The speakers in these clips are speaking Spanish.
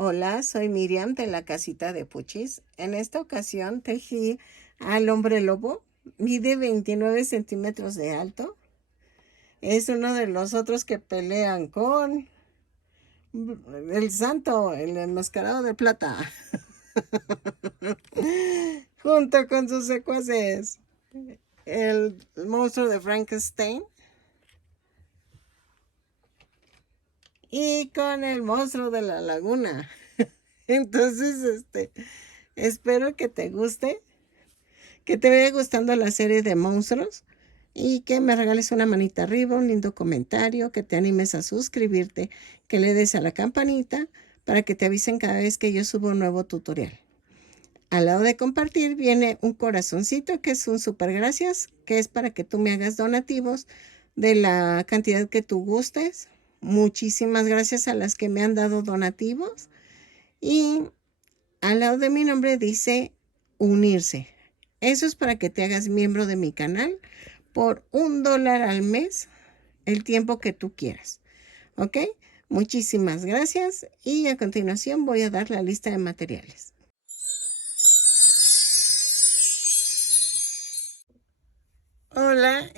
Hola, soy Miriam de la casita de Puchis. En esta ocasión tejí al hombre lobo. Mide 29 centímetros de alto. Es uno de los otros que pelean con el santo, el enmascarado de plata, junto con sus secuaces, el monstruo de Frankenstein y con el monstruo de la laguna. Entonces, espero que te guste, que te vaya gustando la serie de monstruos y que me regales una manita arriba, un lindo comentario, que te animes a suscribirte, que le des a la campanita para que te avisen cada vez que yo subo un nuevo tutorial. Al lado de compartir viene un corazoncito que es un super gracias, que es para que tú me hagas donativos de la cantidad que tú gustes. Muchísimas gracias a las que me han dado donativos. Y al lado de mi nombre dice unirse. Eso es para que te hagas miembro de mi canal por $1 al mes, el tiempo que tú quieras. ¿Ok? Muchísimas gracias y a continuación voy a dar la lista de materiales. Hola,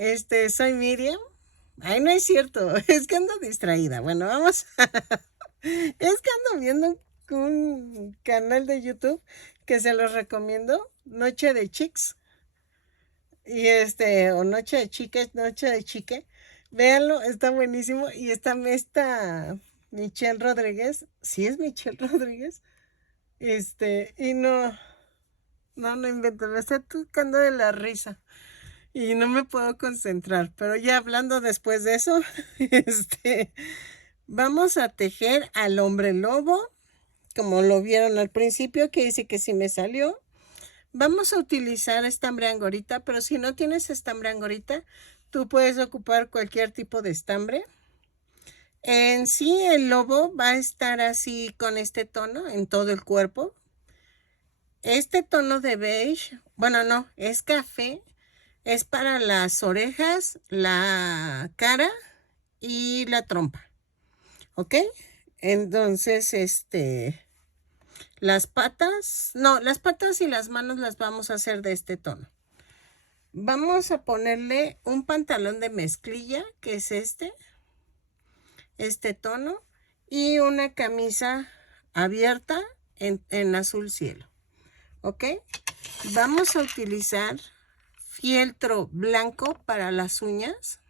soy Miriam. Ay, no es cierto, es que ando distraída. Bueno, vamos. Es que ando viendo un canal de YouTube que se los recomiendo, Noche de Chicks. Y o Noche de Chicas, Noche de Chique. Véanlo, está buenísimo. Y está esta Michelle Rodríguez. Sí es Michelle Rodríguez. Y no invento, me está tocando de la risa. Y no me puedo concentrar. Pero ya hablando después de eso, vamos a tejer al hombre lobo. Como lo vieron al principio, que dice que sí me salió. Vamos a utilizar estambre angorita, pero si no tienes estambre angorita, tú puedes ocupar cualquier tipo de estambre. En sí, el lobo va a estar así con este tono en todo el cuerpo. Este tono de beige, bueno, no, es café, es para las orejas, la cara y la trompa. ¿Ok? Entonces, las patas y las manos las vamos a hacer de este tono. Vamos a ponerle un pantalón de mezclilla, que es este tono, y una camisa abierta en azul cielo. ¿Ok? Vamos a utilizar fieltro blanco para las uñas.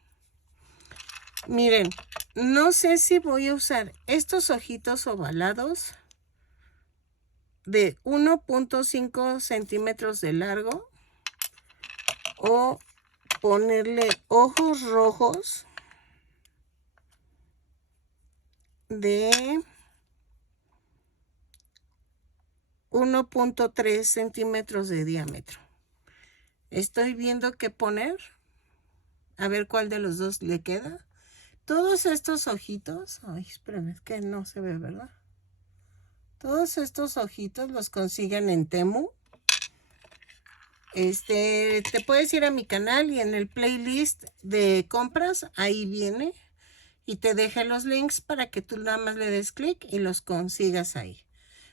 Miren, no sé si voy a usar estos ojitos ovalados de 1.5 centímetros de largo o ponerle ojos rojos de 1.3 centímetros de diámetro. Estoy viendo qué poner, a ver cuál de los dos le queda. Todos estos ojitos, ay, espérame, es que no se ve, ¿verdad? Todos estos ojitos los consiguen en Temu. Te puedes ir a mi canal y en el playlist de compras, ahí viene. Y te deja los links para que tú nada más le des clic y los consigas ahí.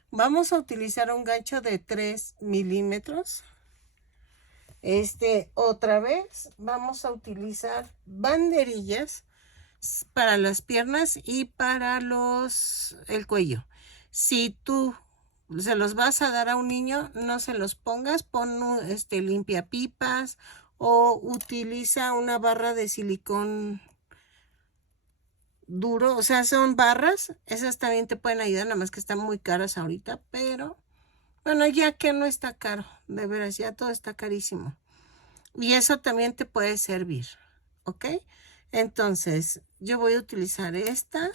Vamos a utilizar un gancho de 3 milímetros. Otra vez vamos a utilizar banderillas para las piernas y para el cuello. Si tú se los vas a dar a un niño, no se los pongas, pon limpiapipas o utiliza una barra de silicón duro, o sea, son barras, esas también te pueden ayudar, nada más que están muy caras ahorita, pero bueno, ya que no está caro, de veras, ya todo está carísimo. Y eso también te puede servir, ¿ok? Entonces, yo voy a utilizar esta.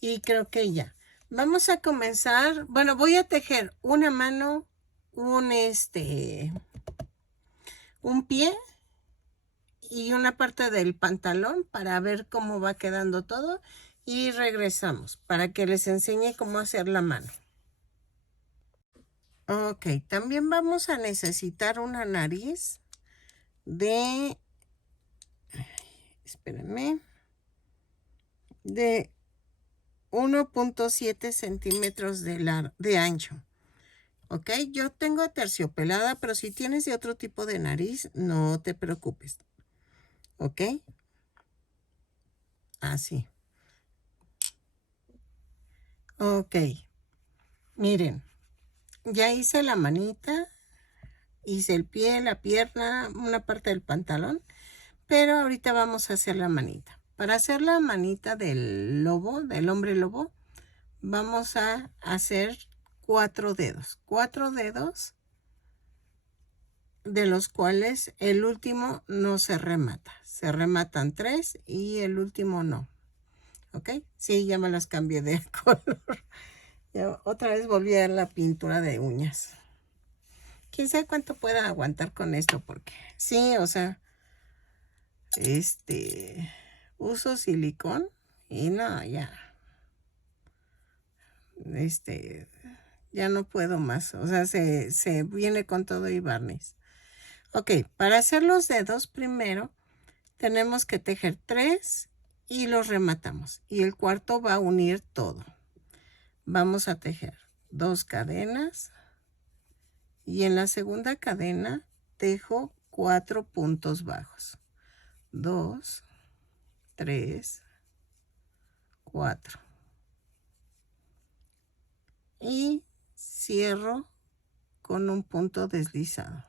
Y creo que ya. Vamos a comenzar. Bueno, voy a tejer una mano, un pie y una parte del pantalón para ver cómo va quedando todo. Y regresamos para que les enseñe cómo hacer la mano. Ok, también vamos a necesitar una nariz de, espérenme, de 1.7 centímetros de ancho. ¿Ok? Yo tengo terciopelada, pero si tienes de otro tipo de nariz, no te preocupes. ¿Ok? Así. Ok. Miren, ya hice la manita, hice el pie, la pierna, una parte del pantalón, pero ahorita vamos a hacer la manita. Para hacer la manita del lobo, del hombre lobo, vamos a hacer 4 dedos. 4 dedos, de los cuales el último no se remata. Se rematan 3 y el último no. ¿Ok? Sí, ya me las cambié de color. Ya otra vez volví a la pintura de uñas. Quién sabe cuánto pueda aguantar con esto, porque sí, o sea, uso silicón y no, ya, ya no puedo más. O sea, se viene con todo y barniz. Ok, para hacer los dedos primero tenemos que tejer 3 y los rematamos. Y el cuarto va a unir todo. Vamos a tejer 2 cadenas y en la segunda cadena tejo 4 puntos bajos. 2, 3, 4. Y cierro con un punto deslizado.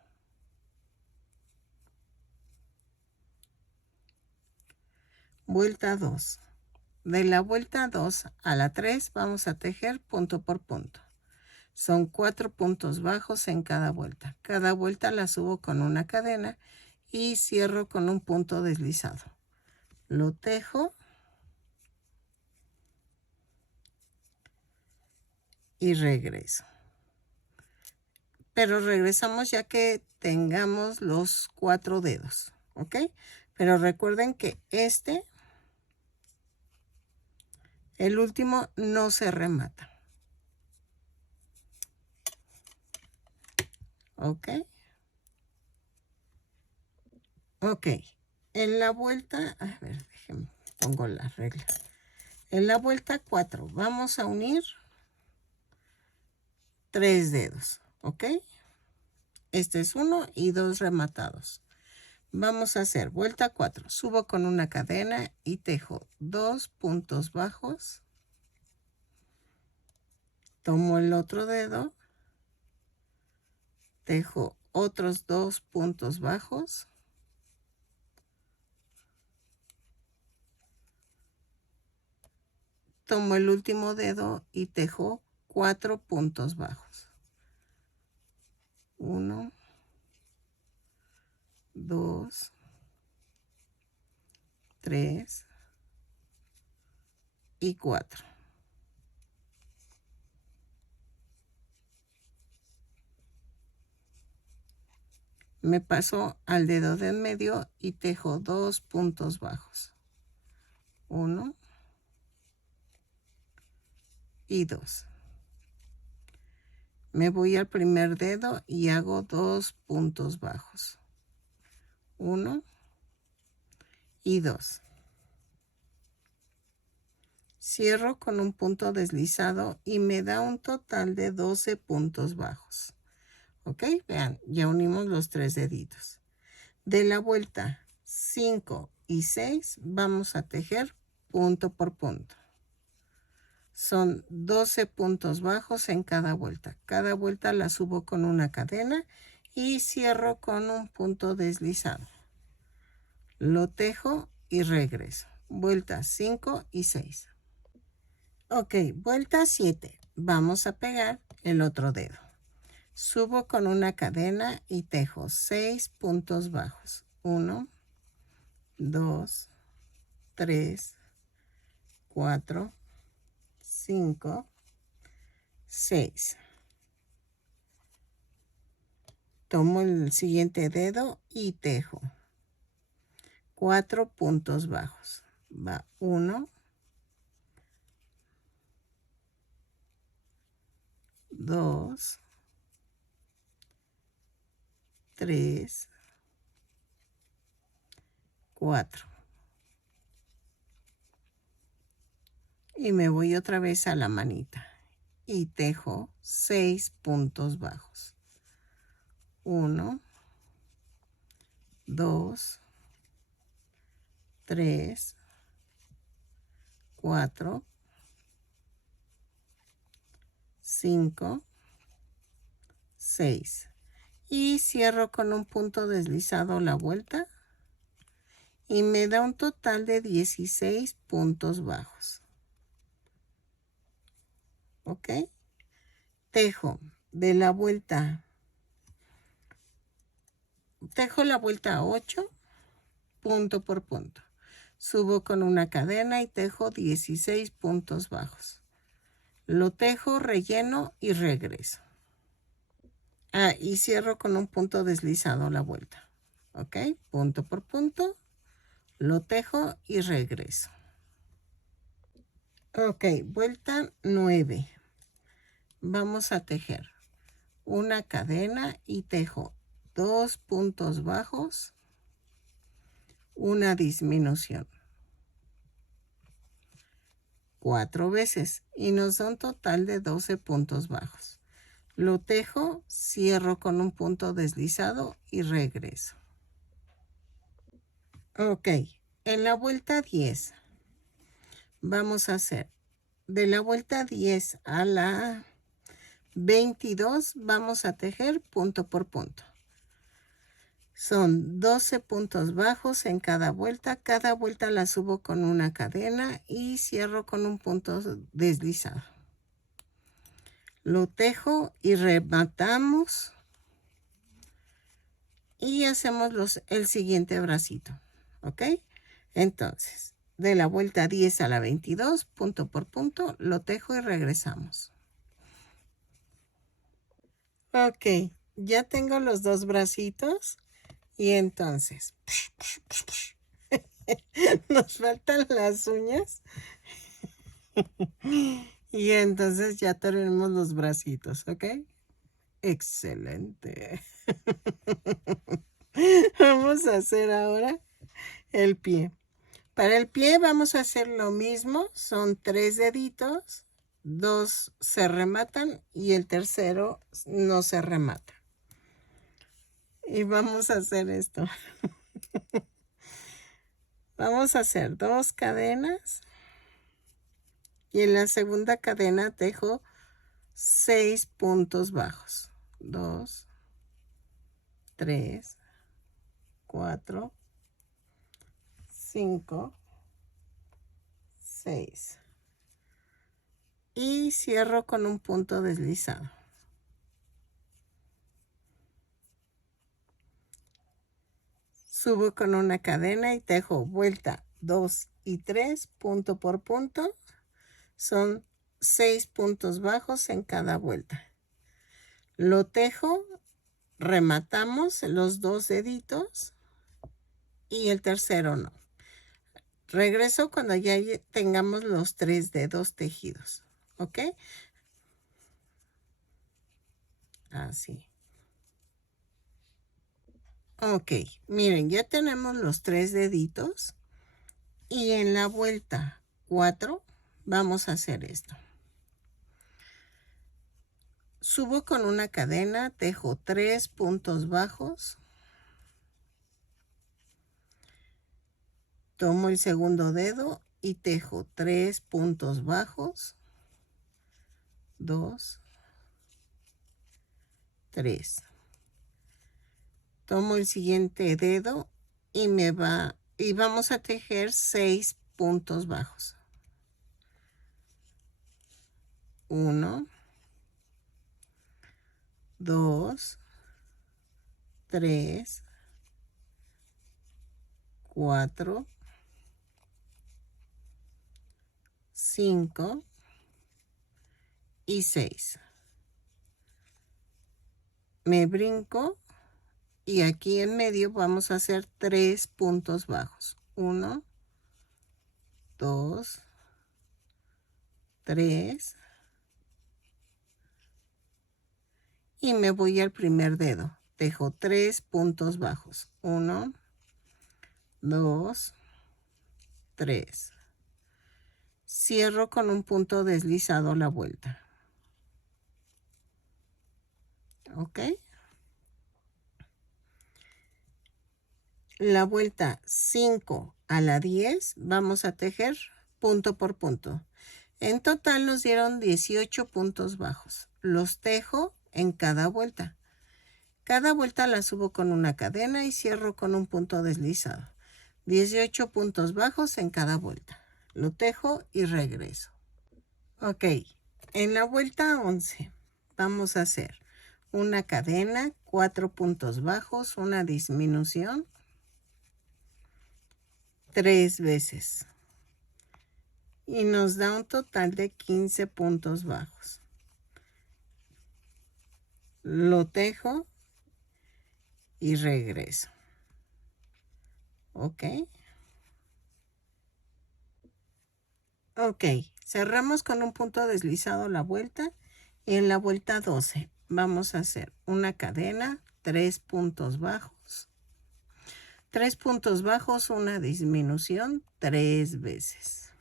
Vuelta 2. De la vuelta 2 a la 3 vamos a tejer punto por punto. Son 4 puntos bajos en cada vuelta. Cada vuelta la subo con una cadena y cierro con un punto deslizado. Lo tejo y regreso. Pero regresamos ya que tengamos los 4 dedos, ¿ok? Pero recuerden que el último no se remata. ¿Ok? Ok. En la vuelta, a ver, déjenme, pongo la regla. En la vuelta 4 vamos a unir 3 dedos, ¿ok? Este es 1 y 2 rematados. Vamos a hacer vuelta 4. Subo con una cadena y tejo 2 puntos bajos. Tomo el otro dedo. Tejo otros 2 puntos bajos. Tomo el último dedo y tejo 4 puntos bajos. 1, 2, 3 y 4. Me paso al dedo de en medio y tejo 2 puntos bajos. 1 y 2. Me voy al primer dedo y hago 2 puntos bajos. 1 y 2. Cierro con un punto deslizado y me da un total de 12 puntos bajos. ¿Ok? Vean, ya unimos los 3 deditos. De la vuelta 5 y 6 vamos a tejer punto por punto. Son 12 puntos bajos en cada vuelta. Cada vuelta la subo con una cadena y cierro con un punto deslizado. Lo tejo y regreso. Vuelta 5 y 6. Ok, vuelta 7. Vamos a pegar el otro dedo. Subo con una cadena y tejo 6 puntos bajos. 1, 2, 3, 4, 5, 6. Tomo el siguiente dedo y tejo 4 puntos bajos. Va 1, 2, 3, 4. Y me voy otra vez a la manita y tejo 6 puntos bajos. 1, 2, 3, 4, 5, 6. Y cierro con un punto deslizado la vuelta y me da un total de 16 puntos bajos. ¿Ok? Tejo de la vuelta, tejo la vuelta 8, punto por punto. Subo con una cadena y tejo 16 puntos bajos. Lo tejo, relleno y regreso. Y cierro con un punto deslizado la vuelta. ¿Ok? Punto por punto. Lo tejo y regreso. Ok, vuelta 9. Vamos a tejer una cadena y tejo 2 puntos bajos, una disminución. 4 veces y nos da un total de 12 puntos bajos. Lo tejo, cierro con un punto deslizado y regreso. Ok, en la vuelta 10 vamos a hacer de la vuelta 10 a la 22 vamos a tejer punto por punto. Son 12 puntos bajos en cada vuelta. Cada vuelta la subo con una cadena y cierro con un punto deslizado. Lo tejo y rematamos. Y hacemos el siguiente bracito. ¿Ok? Entonces, de la vuelta 10 a la 22, punto por punto, lo tejo y regresamos. Ok, ya tengo los dos bracitos. Y entonces, nos faltan las uñas. Y entonces ya tenemos los bracitos, ¿ok? Excelente. Vamos a hacer ahora el pie. Para el pie vamos a hacer lo mismo. Son 3 deditos. 2 se rematan y el tercero no se remata. Y vamos a hacer esto. Vamos a hacer 2 cadenas. Y en la segunda cadena tejo 6 puntos bajos. 2, 3, 4, 5, 6. Y cierro con un punto deslizado. Subo con una cadena y tejo vuelta 2 y 3, punto por punto. Son 6 puntos bajos en cada vuelta. Lo tejo, rematamos los 2 deditos y el tercero no. Regreso cuando ya tengamos los 3 dedos tejidos. ¿Ok? Así. Ok, miren, ya tenemos los 3 deditos. Y en la vuelta 4 vamos a hacer esto. Subo con una cadena, tejo 3 puntos bajos. Tomo el segundo dedo y tejo 3 puntos bajos. 2, 3. Tomo el siguiente dedo y vamos a tejer 6 puntos bajos. 1, 2, 3, 4, 5 y 6. Me brinco y aquí en medio vamos a hacer 3 puntos bajos. 1, 2, 3 y me voy al primer dedo. Tejo 3 puntos bajos. 1, 2, 3. cierro con un punto deslizado la vuelta. ¿Ok? La vuelta 5 a la 10 vamos a tejer punto por punto. En total nos dieron 18 puntos bajos. Los tejo en cada vuelta. Cada vuelta la subo con una cadena y cierro con un punto deslizado. 18 puntos bajos en cada vuelta. Lo tejo y regreso. Ok, en la vuelta 11 vamos a hacer una cadena, 4 puntos bajos, una disminución, 3 veces. Y nos da un total de 15 puntos bajos. Lo tejo y regreso. Ok. Ok, cerramos con un punto deslizado la vuelta. Y en la vuelta 12 vamos a hacer una cadena, 3 puntos bajos. 3 puntos bajos, una disminución, 3 veces.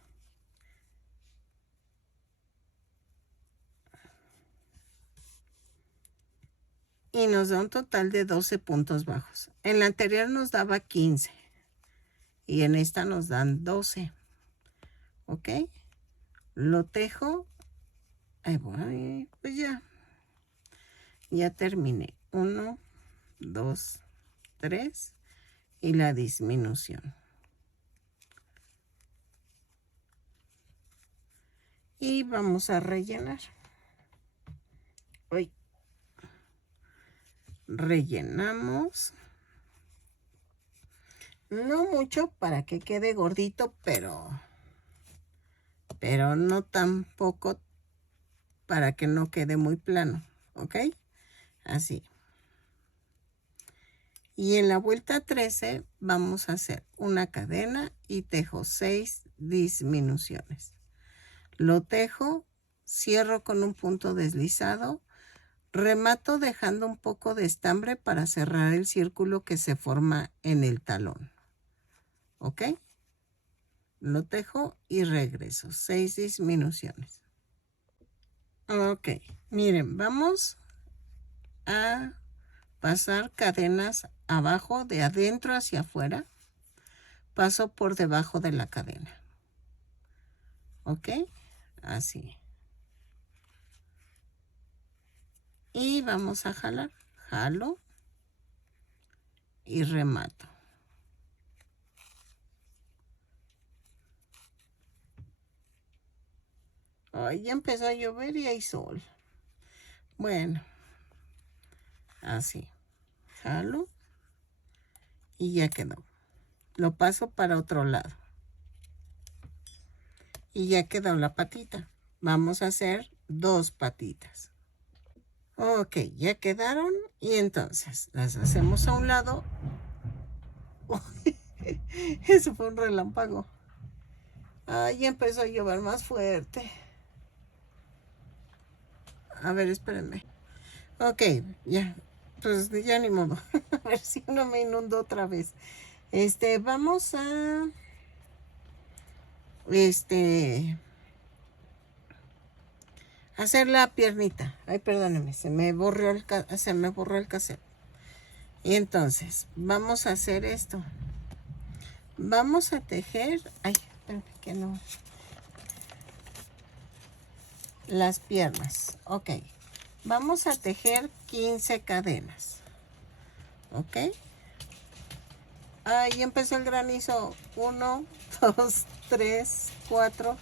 Y nos da un total de 12 puntos bajos. En la anterior nos daba 15. Y en esta nos dan 12. ¿Ok? Lo tejo. Ahí voy. Pues ya. Ya terminé. 1, 2, 3. Y la disminución. Y vamos a rellenar. Uy. Rellenamos. No mucho para que quede gordito, pero no tampoco para que no quede muy plano, ¿ok? Así. Y en la vuelta 13 vamos a hacer una cadena y tejo 6 disminuciones. Lo tejo, cierro con un punto deslizado, remato dejando un poco de estambre para cerrar el círculo que se forma en el talón. ¿Ok? Lo tejo y regreso. 6 disminuciones. Ok, miren, vamos a pasar cadenas abajo, de adentro hacia afuera. Paso por debajo de la cadena. ¿Ok? Así. Y vamos a jalar. Jalo y remato. Ay, ya empezó a llover y hay sol. Bueno, así. Jalo y ya quedó. Lo paso para otro lado. Y ya quedó la patita. Vamos a hacer 2 patitas. Ok, ya quedaron. Y entonces las hacemos a un lado. Eso fue un relámpago. Ay, ya empezó a llover más fuerte. A ver, espérenme. Ok, ya. Pues ya ni modo. A ver si no me inundo otra vez. Vamos a... hacer la piernita. Ay, perdónenme, se me borró el cassette. Y entonces, vamos a hacer esto. Vamos a tejer... Ay, espérenme que no... Las piernas. Ok. Vamos a tejer 15 cadenas. ¿Ok? Ahí empezó el granizo. 1, 2, 3, 4,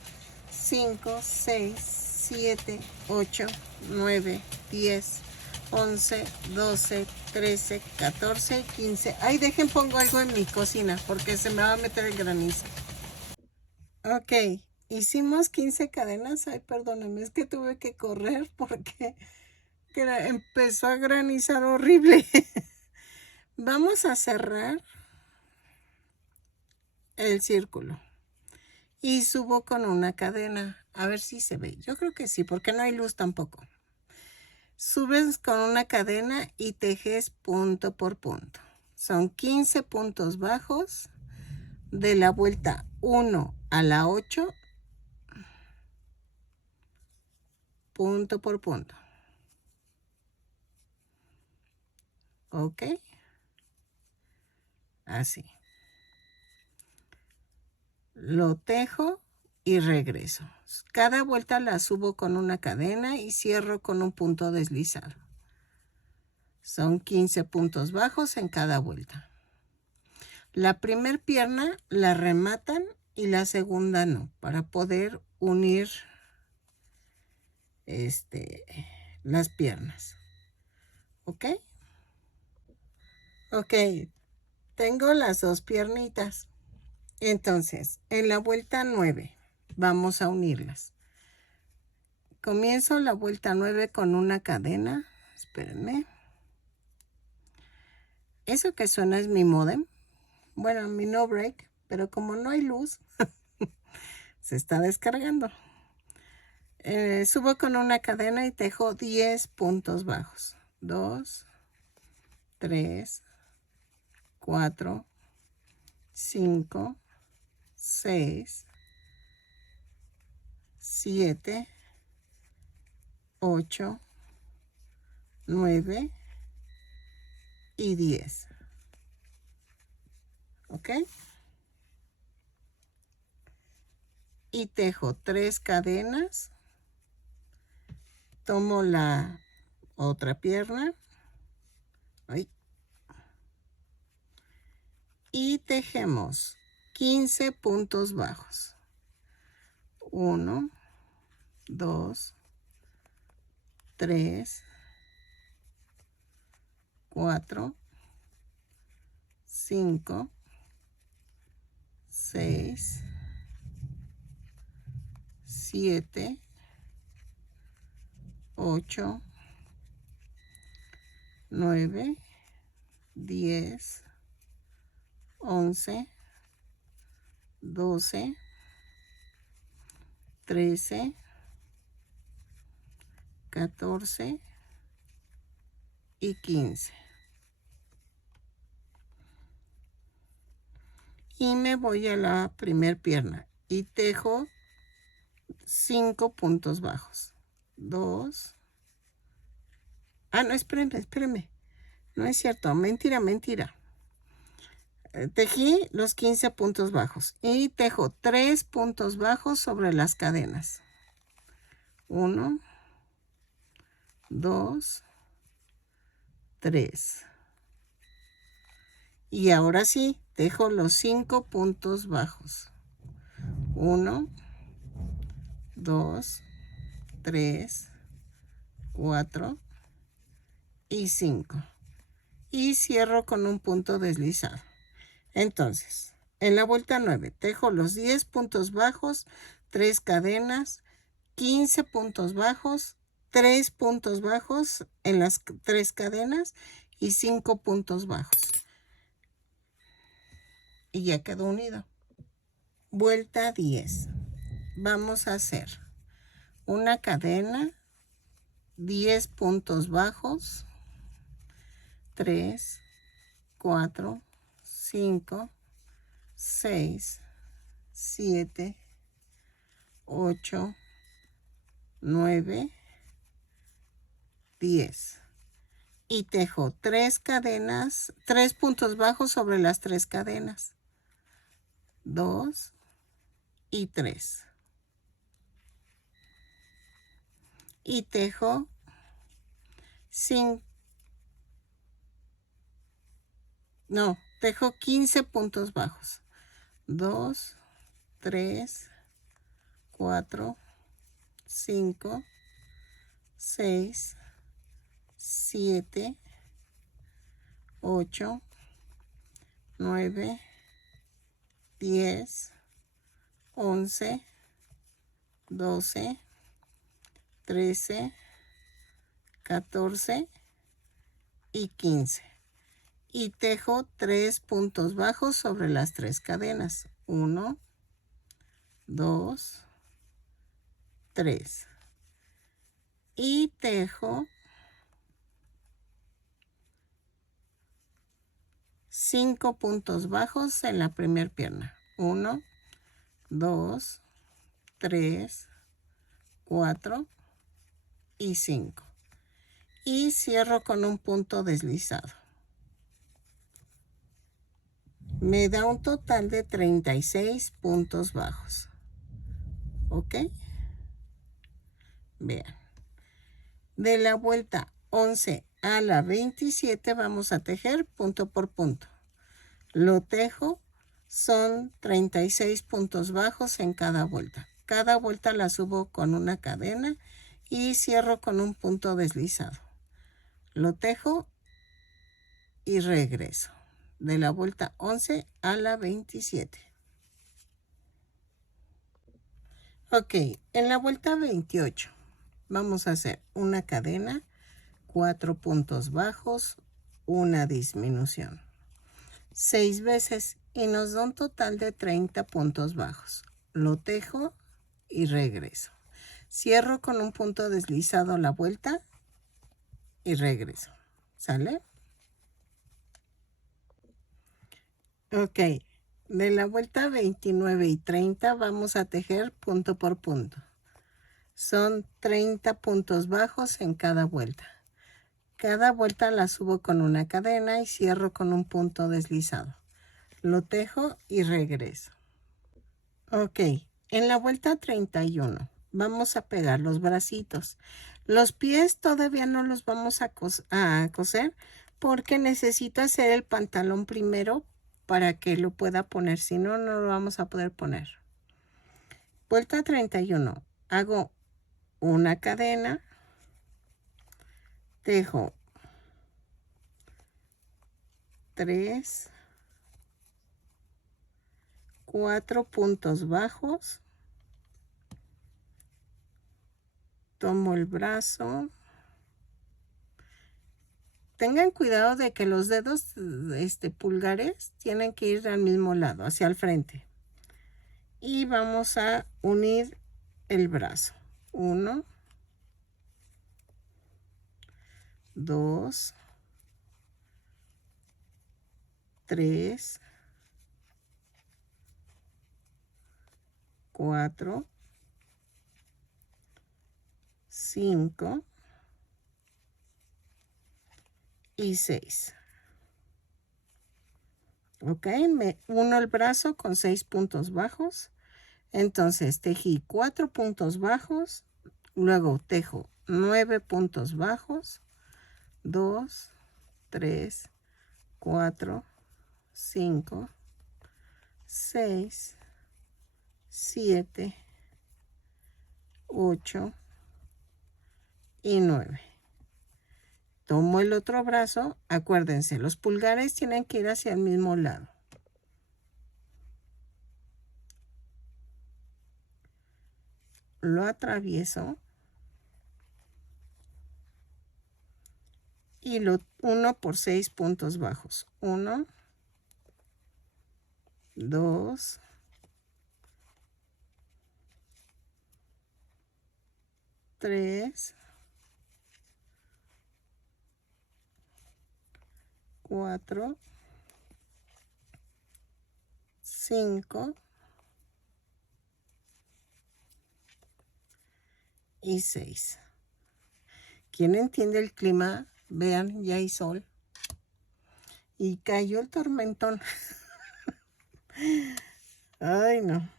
5, 6, 7, 8, 9, 10, 11, 12, 13, 14 y 15. Ay, dejen pongo algo en mi cocina porque se me va a meter el granizo. Ok, hicimos 15 cadenas. Ay, perdónenme, es que tuve que correr porque empezó a granizar horrible. Vamos a cerrar el círculo y subo con una cadena. A ver si se ve. Yo creo que sí, porque no hay luz tampoco. Subes con una cadena y tejes punto por punto. Son 15 puntos bajos de la vuelta 1 a la 8. punto por punto. ¿Ok? Así. Lo tejo y regreso. Cada vuelta la subo con una cadena y cierro con un punto deslizado. Son 15 puntos bajos en cada vuelta. La primer pierna la rematan y la segunda no, para poder unir las piernas. ¿Ok? Ok, tengo las dos piernitas. Entonces, en la vuelta 9 vamos a unirlas. Comienzo la vuelta 9 con una cadena. Espérenme. Eso que suena es mi modem. Bueno, mi no break, pero como no hay luz, se está descargando. Subo con una cadena y tejo 10 puntos bajos. 2, 3, 4, 5, 6, 7, 8, 9 y 10. ¿Ok? Y tejo 3 cadenas. Tomo la otra pierna. Ay. Y tejemos 15 puntos bajos. 1, 2, 3, 4, 5, 6, 7, 8, 9, 10, 11, 12, 13, 14 y 15. Y me voy a la primer pierna y tejo 5 puntos bajos. 2. No, espérenme. No es cierto, mentira. Tejí los 15 puntos bajos y tejo 3 puntos bajos sobre las cadenas. 1, 2, 3. Y ahora sí, tejo los 5 puntos bajos. 1, 2, 3, 4 y 5. Y cierro con un punto deslizado. Entonces, en la vuelta 9, tejo los 10 puntos bajos, 3 cadenas, 15 puntos bajos, 3 puntos bajos en las 3 cadenas y 5 puntos bajos. Y ya quedó unido. Vuelta 10. Vamos a hacer una cadena, 10 puntos bajos, 3, 4, 5, 6, 7, 8, 9, 10. Y tejo 3 cadenas, 3 puntos bajos sobre las 3 cadenas. 2 y 3. Y tejo 15 puntos bajos. 2, 3, 4, 5, 6, 7, 8, 9, 10, 11, 12, 13, 14 y 15. Y tejo 3 puntos bajos sobre las 3 cadenas. 1, 2, 3. Y tejo 5 puntos bajos en la primera pierna. 1, 2, 3, 4, y 5. Y cierro con un punto deslizado. Me da un total de 36 puntos bajos. ¿Ok? Vean. De la vuelta 11 a la 27 vamos a tejer punto por punto. Lo tejo, son 36 puntos bajos en cada vuelta. Cada vuelta la subo con una cadena y cierro con un punto deslizado. Lo tejo y regreso. De la vuelta 11 a la 27. Ok, en la vuelta 28 vamos a hacer una cadena, 4 puntos bajos, una disminución. 6 veces y nos da un total de 30 puntos bajos. Lo tejo y regreso. Cierro con un punto deslizado la vuelta y regreso. ¿Sale? Ok. De la vuelta 29 y 30 vamos a tejer punto por punto. Son 30 puntos bajos en cada vuelta. Cada vuelta la subo con una cadena y cierro con un punto deslizado. Lo tejo y regreso. Ok, en la vuelta 31 vamos a pegar los bracitos. Los pies todavía no los vamos a coser porque necesito hacer el pantalón primero para que lo pueda poner, si no, no lo vamos a poder poner. Vuelta 31, hago una cadena, tejo 3, 4 puntos bajos, tomo el brazo. Tengan cuidado de que los dedos pulgares tienen que ir al mismo lado, hacia el frente. Y vamos a unir el brazo. 1, 2, 3, 4, 5 y 6. Ok, me uno el brazo con 6 puntos bajos. Entonces tejí 4 puntos bajos, luego tejo 9 puntos bajos, 2, 3, 4, 5, 6, 7, 8 y 9. Tomo el otro brazo, acuérdense, los pulgares tienen que ir hacia el mismo lado. Lo atravieso y lo uno por 6 puntos bajos. 1, 2, 3, 4, 5 y 6. ¿Quién entiende el clima? Vean, ya hay sol. Y cayó el tormentón. Ay, no.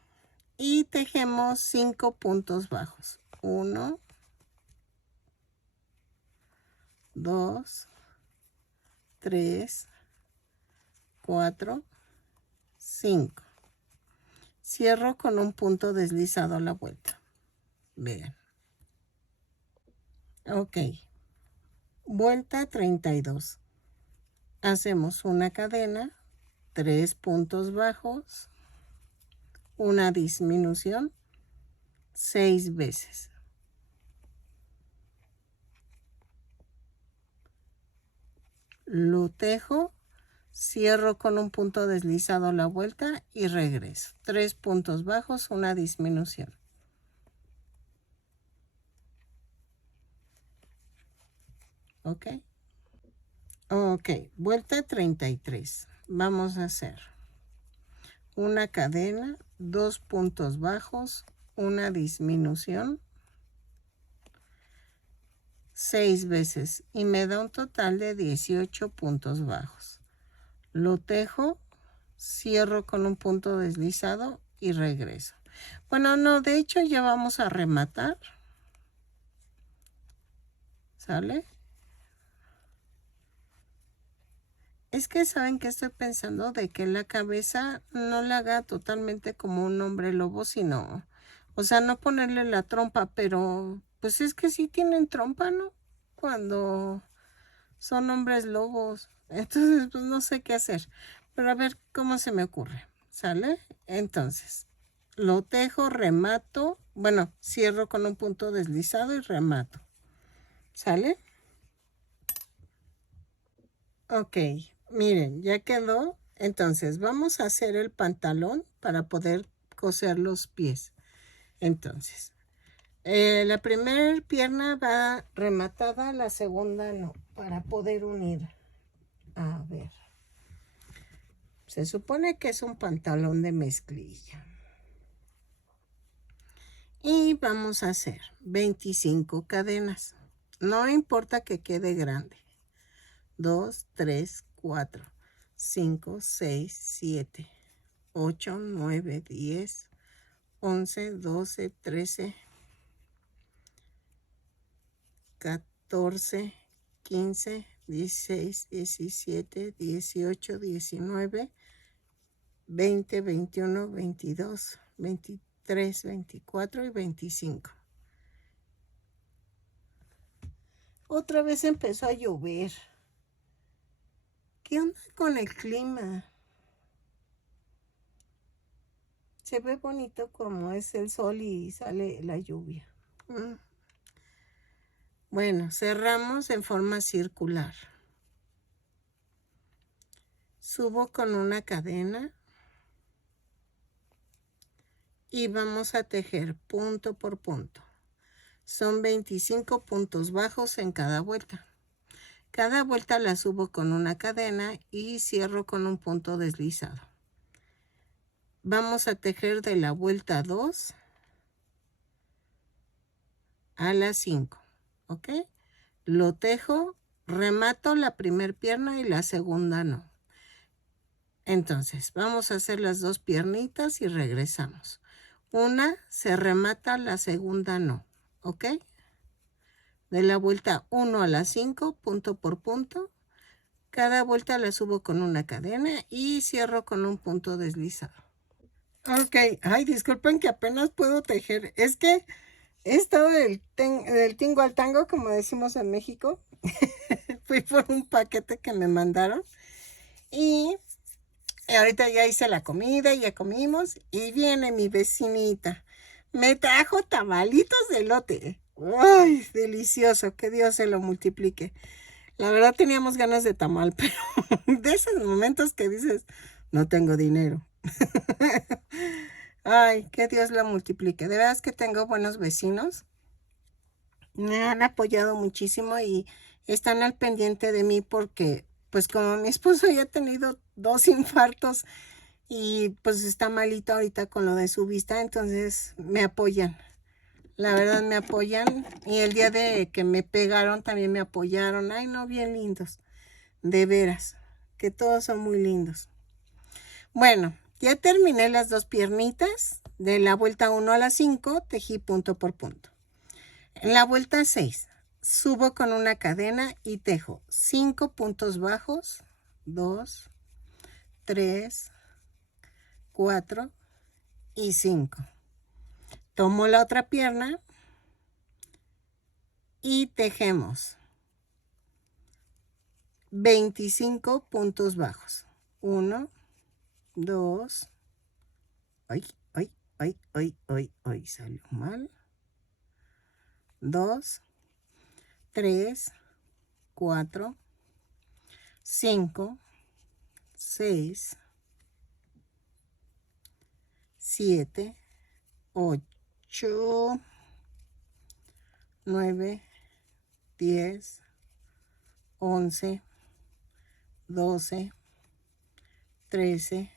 Y tejemos 5 puntos bajos. 1, 2, 3, 4, 5. Cierro con un punto deslizado a la vuelta. Vean. Ok. Vuelta 32. Hacemos una cadena, 3 puntos bajos, una disminución, 6 veces. Lo tejo, cierro con un punto deslizado a la vuelta y regreso. 3 puntos bajos, una disminución. ¿Ok? Ok, vuelta 33. Vamos a hacer una cadena, 2 puntos bajos, una disminución, 6 veces y me da un total de 18 puntos bajos. Lo tejo, cierro con un punto deslizado y regreso. Bueno, no, de hecho ya vamos a rematar. ¿Sale? Es que saben que estoy pensando de que la cabeza no la haga totalmente como un hombre lobo, sino, o sea, no ponerle la trompa, pero pues es que sí tienen trompa, ¿no? Cuando son hombres lobos. Entonces, pues no sé qué hacer. Pero a ver cómo se me ocurre. ¿Sale? Entonces, lo tejo, remato. Bueno, cierro con un punto deslizado y remato. ¿Sale? Ok, miren, ya quedó. Entonces, vamos a hacer el pantalón para poder coser los pies. Entonces, la primera pierna va rematada, la segunda no, para poder unir. A ver. Se supone que es un pantalón de mezclilla. Y vamos a hacer 25 cadenas. No importa que quede grande. 2, 3, 4, 5, 6, 7, 8, 9, 10, 11, 12, 13, 14, 15, 16, 17, 18, 19, 20, 21, 22, 23, 24 y 25. Otra vez empezó a llover. ¿Qué onda con el clima? Se ve bonito como es el sol y sale la lluvia. Bueno, cerramos en forma circular. Subo con una cadena y vamos a tejer punto por punto. Son 25 puntos bajos en cada vuelta. Cada vuelta la subo con una cadena y cierro con un punto deslizado. Vamos a tejer de la vuelta 2 a la 5, ¿ok? Lo tejo, remato la primera pierna y la segunda no. Entonces, vamos a hacer las dos piernitas y regresamos. Una se remata, la segunda no, ¿ok? De la vuelta 1 a la 5, punto por punto. Cada vuelta la subo con una cadena y cierro con un punto deslizado. Ok, ay, disculpen que apenas puedo tejer. Es que he estado del tingo al tango, como decimos en México. Fui por un paquete que me mandaron. Y ahorita ya hice la comida, ya comimos. Y viene mi vecinita. Me trajo tamalitos de elote. ¡Ay, delicioso! Que Dios se lo multiplique. La verdad teníamos ganas de tamal, pero de esos momentos que dices, no tengo dinero. Ay, que Dios lo multiplique. De verdad es que tengo buenos vecinos. Me han apoyado muchísimo y están al pendiente de mí porque, pues como mi esposo ya ha tenido 2 infartos y pues está malito ahorita con lo de su vista, entonces me apoyan. La verdad me apoyan y el día de que me pegaron también me apoyaron. Ay, no, bien lindos. De veras, que todos son muy lindos. Bueno, ya terminé las 2 piernitas. De la vuelta 1 a la 5, tejí punto por punto. En la vuelta 6, subo con una cadena y tejo 5 puntos bajos. 2, 3, 4 y 5. Tomo la otra pierna y tejemos 25 puntos bajos. 1, 2, ay, salió mal. 2, 3, 4, 5, 6, 7, 8, 9, 10, 11, 12, 13,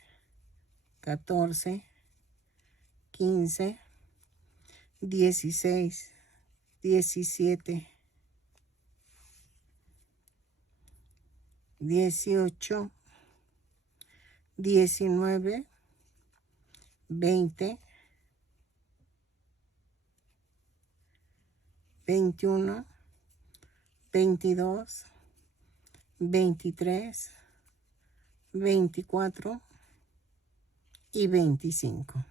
14, 15, 16, 17, 18, 19, 20, 21, 22, 23, 24 y 25.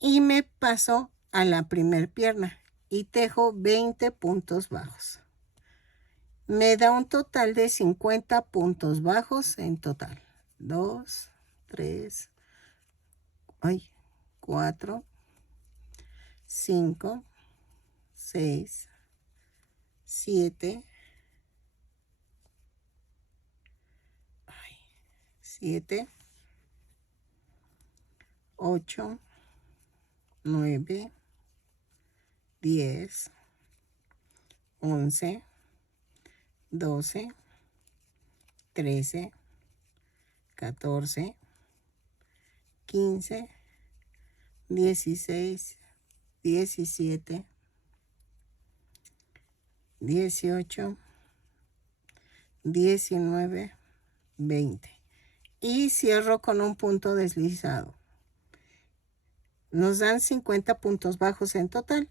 Y me paso a la primer pierna y tejo 20 puntos bajos. Me da un total de 50 puntos bajos en total. 2, 3, 4, 5, 6, 7, 8, 9, 10, 11, 12, 13, 14, 15, 16, 17, 18, 19, 20. Y cierro con un punto deslizado. Nos dan 50 puntos bajos en total.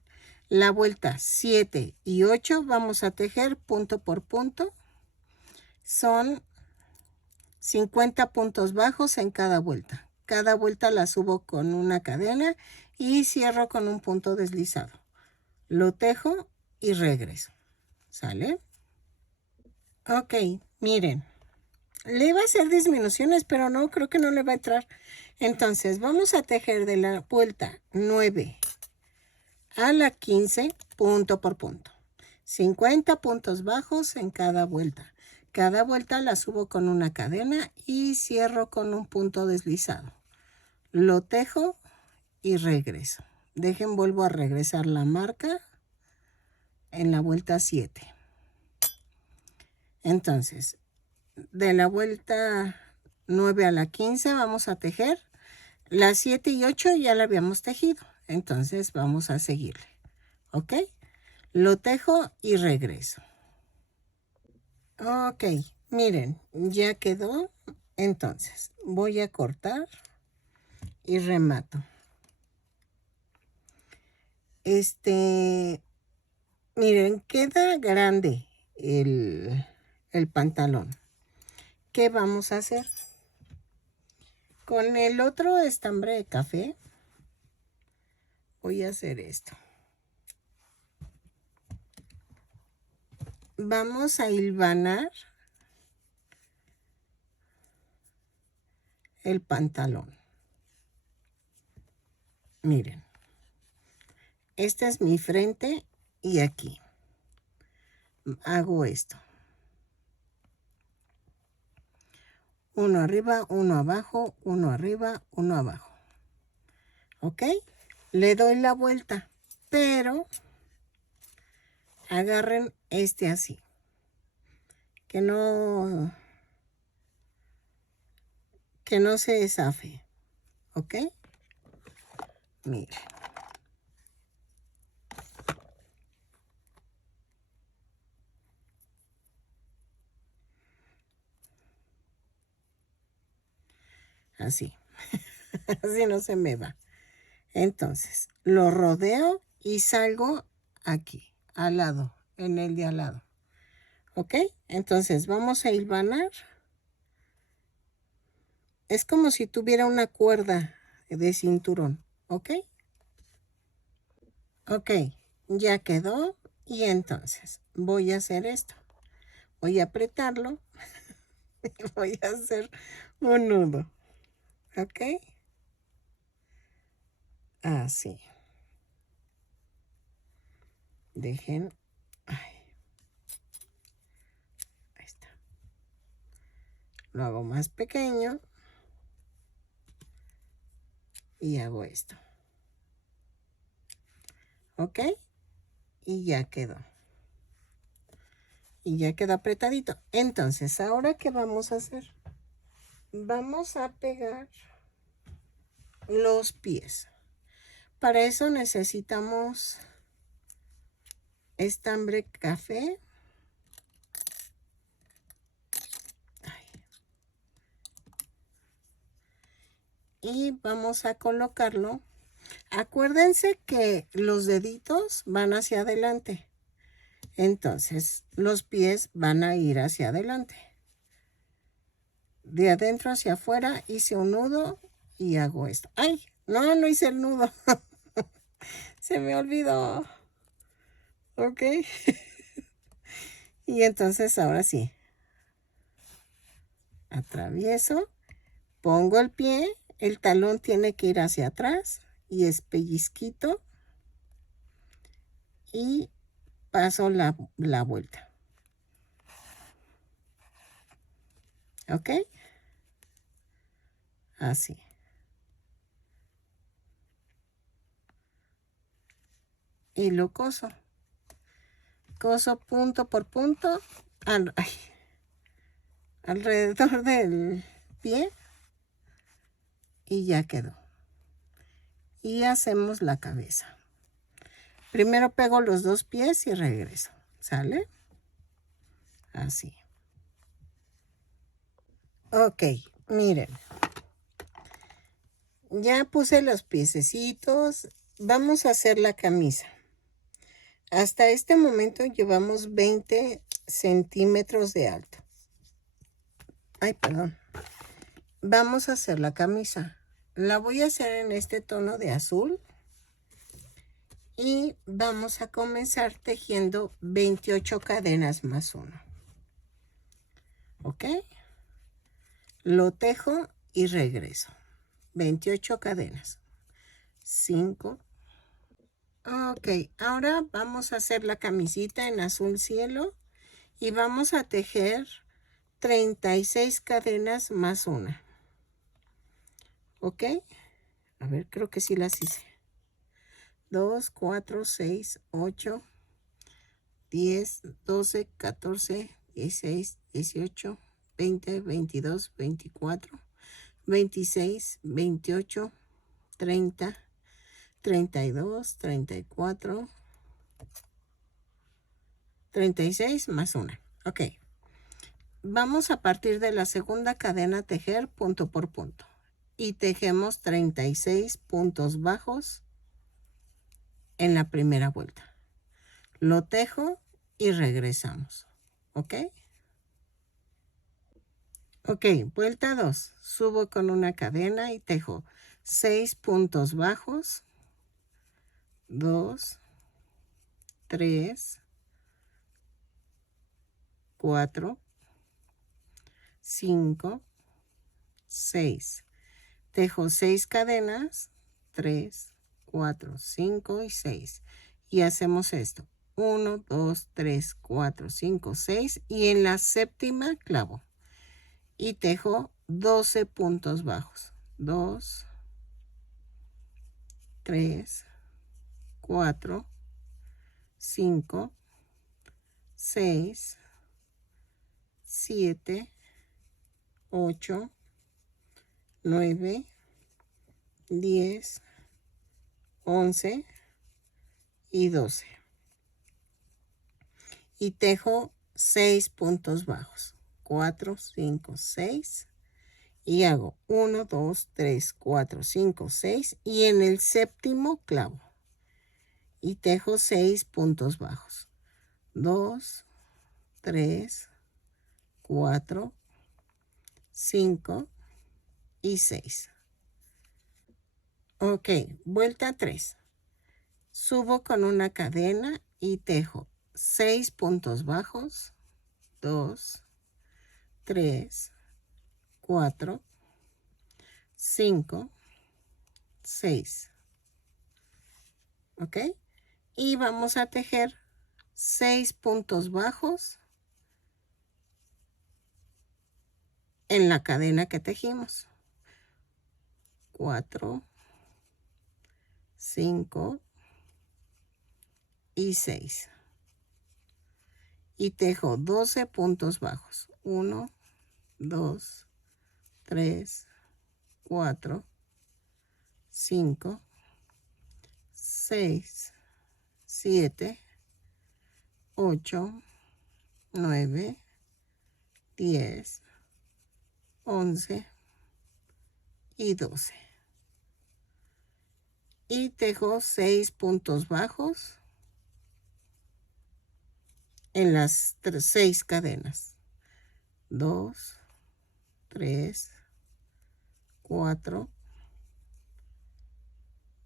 La vuelta 7 y 8 vamos a tejer punto por punto. Son 50 puntos bajos en cada vuelta. Cada vuelta la subo con una cadena y cierro con un punto deslizado. Lo tejo y regreso. ¿Sale? Ok, miren. Le iba a hacer disminuciones, pero no, creo que no le va a entrar. Entonces, vamos a tejer de la vuelta 9 a la 15, punto por punto. 50 puntos bajos en cada vuelta. Cada vuelta la subo con una cadena y cierro con un punto deslizado. Lo tejo y regreso. Dejen, vuelvo a regresar la marca en la vuelta 7. Entonces, de la vuelta 9 a la 15 vamos a tejer. Las 7 y 8 ya la habíamos tejido. Entonces vamos a seguirle. ¿Ok? Lo tejo y regreso. Ok, miren, ya quedó. Entonces voy a cortar y remato. Miren, queda grande el pantalón. ¿Qué vamos a hacer? Con el otro estambre de café voy a hacer esto. Vamos a hilvanar el pantalón. Miren, esta es mi frente y aquí hago esto. Uno arriba, uno abajo, uno arriba, uno abajo. ¿Ok? Le doy la vuelta, pero agarren así. Que no se desafe. ¿Ok? Miren. Así. Así no se me va. Entonces, lo rodeo y salgo aquí, al lado, en el de al lado. ¿Ok? Entonces, vamos a hilvanar. Es como si tuviera una cuerda de cinturón. ¿Ok? Ok, ya quedó. Y entonces, voy a hacer esto. Voy a apretarlo. Y voy a hacer un nudo. ¿Ok? Así. Dejen. Ahí está. Lo hago más pequeño. Y hago esto. ¿Ok? Y ya quedó. Y ya quedó apretadito. Entonces, ¿ahora qué vamos a hacer? Vamos a pegar los pies. Para eso necesitamos estambre café. Y vamos a colocarlo. Acuérdense que los deditos van hacia adelante. Entonces, los pies van a ir hacia adelante. De adentro hacia afuera hice un nudo y hago esto. ¡Ay! No hice el nudo. Se me olvidó. ¿Ok? Y entonces ahora sí. Atravieso. Pongo el pie. El talón tiene que ir hacia atrás. Y es pellizquito. Y paso la vuelta. ¿Ok? Así. Y lo coso. Coso punto por punto alrededor del pie. Y ya quedó. Y hacemos la cabeza. Primero pego los dos pies y regreso. ¿Sale? Así. Ok, miren. Ya puse los piececitos. Vamos a hacer la camisa. Hasta este momento llevamos 20 centímetros de alto. Ay, perdón. Vamos a hacer la camisa. La voy a hacer en este tono de azul. Y vamos a comenzar tejiendo 28 cadenas más 1. ¿Ok? Lo tejo y regreso. 28 cadenas. 5. Ok, ahora vamos a hacer la camisita en azul cielo. Y vamos a tejer 36 cadenas más 1. ¿Ok? A ver, creo que sí las hice. 2, 4, 6, 8, 10, 12, 14, 16, 18, 20, 22, 24, 26, 28, 30, 32, 34, 36 más 1. Ok. Vamos a partir de la segunda cadena a tejer punto por punto. Y tejemos 36 puntos bajos en la primera vuelta. Lo tejo y regresamos. ¿Ok? Ok, vuelta 2. Subo con una cadena y tejo 6 puntos bajos. 2, 3, 4, 5, 6. Tejo 6 cadenas. 3, 4, 5 y 6. Y hacemos esto. 1, 2, 3, 4, 5, 6. Y en la séptima clavo. Y tejo 12 puntos bajos. 2, 3, 4, 5, 6, 7, 8, 9, 10, 11 y 12. Y tejo 6 puntos bajos. 4, 5, 6. Y hago 1, 2, 3, 4, 5, 6. Y en el séptimo clavo. Y tejo 6 puntos bajos. 2, 3, 4, 5 y 6. Ok, vuelta 3. Subo con una cadena y tejo 6 puntos bajos. 2, 3, 4, 5, 6. ¿Ok? Y vamos a tejer 6 puntos bajos en la cadena que tejimos. 4, 5 y 6. Y tejo 12 puntos bajos. 1, 2, 3, 4, 5, 6, 7, 8, 9, 10, 11 y 12. Y tejo 6 puntos bajos en las 6 cadenas. 2, 3, 4,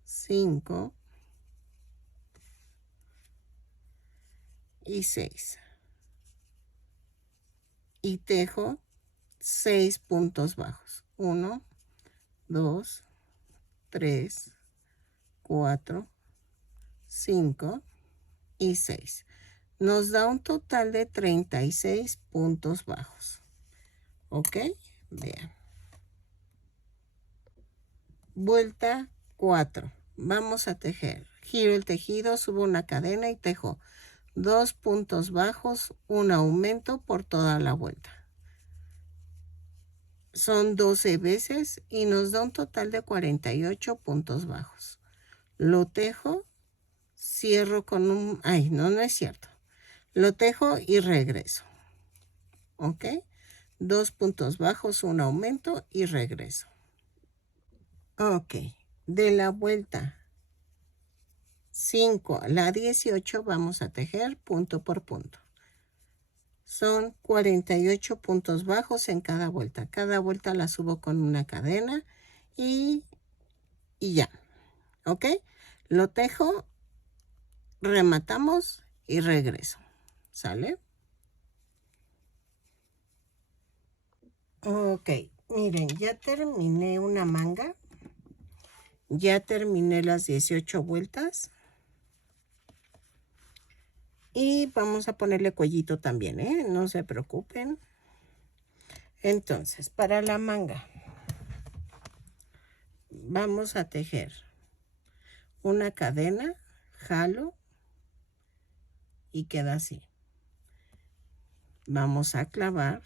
5 y 6. Y tejo 6 puntos bajos. 1, 2, 3, 4, 5 y 6. Nos da un total de 36 puntos bajos. ¿Ok? Vean. Vuelta 4. Vamos a tejer. Giro el tejido, subo una cadena y tejo 2 puntos bajos, un aumento por toda la vuelta. Son 12 veces y nos da un total de 48 puntos bajos. Lo tejo, cierro con un... Ay, no es cierto. Lo tejo y regreso. ¿Ok? 2 puntos bajos, un aumento y regreso. Ok. De la vuelta 5 a la 18 vamos a tejer punto por punto. Son 48 puntos bajos en cada vuelta. Cada vuelta la subo con una cadena y ya. ¿Ok? Lo tejo, rematamos y regreso. ¿Sale? Ok, miren, ya terminé una manga. Ya terminé las 18 vueltas. Y vamos a ponerle cuellito también, ¿eh? No se preocupen. Entonces, para la manga, vamos a tejer una cadena, jalo y queda así. Vamos a clavar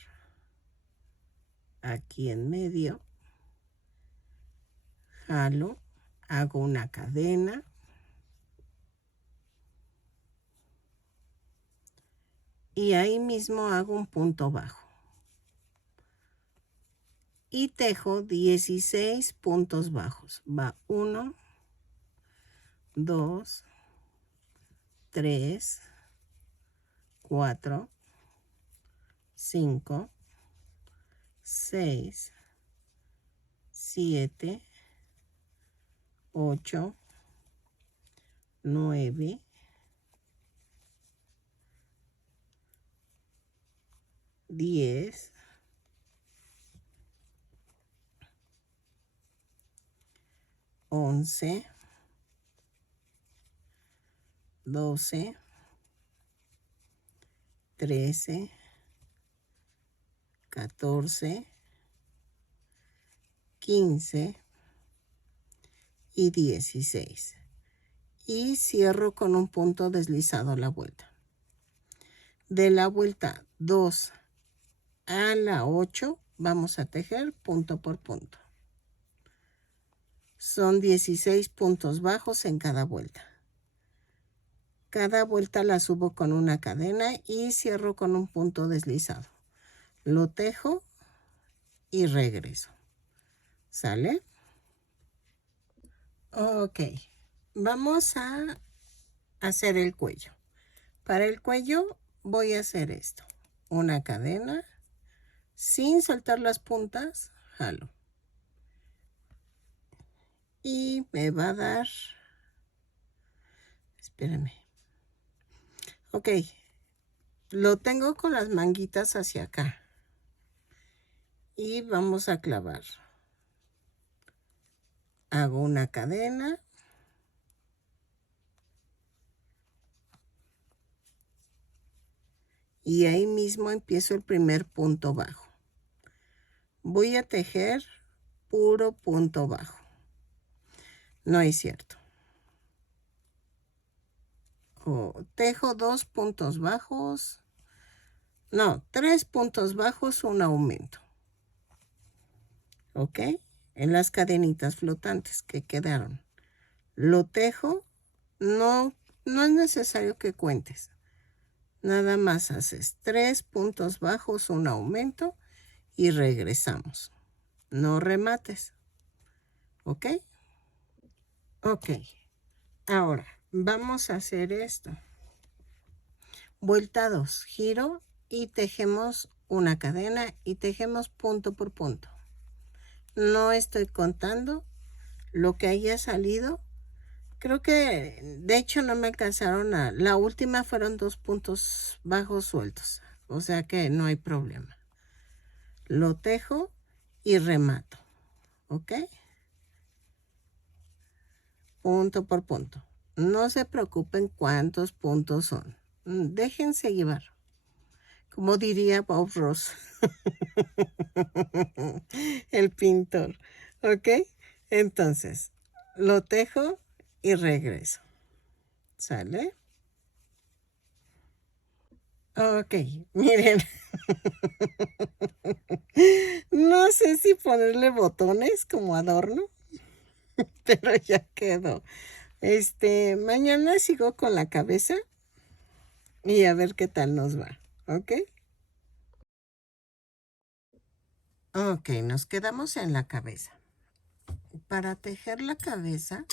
aquí en medio, jalo, hago una cadena y ahí mismo hago un punto bajo. Y tejo 16 puntos bajos. Va 1, 2, 3, 4, 5, 6, 7, 8, 9, 10, 11, 12, 13, 14, 15 y 16. Y cierro con un punto deslizado la vuelta. De la vuelta 2 a la 8 vamos a tejer punto por punto. Son 16 puntos bajos en cada vuelta. Cada vuelta la subo con una cadena y cierro con un punto deslizado. Lo tejo y regreso. ¿Sale? Ok. Vamos a hacer el cuello. Para el cuello voy a hacer esto. Una cadena. Sin soltar las puntas, jalo. Y me va a dar... Espérame. Ok. Lo tengo con las manguitas hacia acá. Y vamos a clavar. Hago una cadena. Y ahí mismo empiezo el primer punto bajo. Voy a tejer puro punto bajo. No es cierto. Tejo 2 puntos bajos. No, 3 puntos bajos, un aumento. ¿Ok? En las cadenitas flotantes que quedaron. Lo tejo. No es necesario que cuentes. Nada más haces 3 puntos bajos, un aumento y regresamos. No remates. ¿Ok? Ok. Ahora vamos a hacer esto. Vuelta 2, giro y tejemos una cadena y tejemos punto por punto. No estoy contando lo que haya salido. Creo que de hecho no me alcanzaron a... La última fueron 2 puntos bajos sueltos. O sea que no hay problema. Lo tejo y remato. ¿Ok? Punto por punto. No se preocupen cuántos puntos son. Déjense llevar. Como diría Bob Ross, el pintor. ¿Ok? Entonces, lo tejo y regreso. ¿Sale? Ok, miren. No sé si ponerle botones como adorno, pero ya quedó. Mañana sigo con la cabeza y a ver qué tal nos va. ¿Ok? Ok, nos quedamos en la cabeza. Para tejer la cabeza,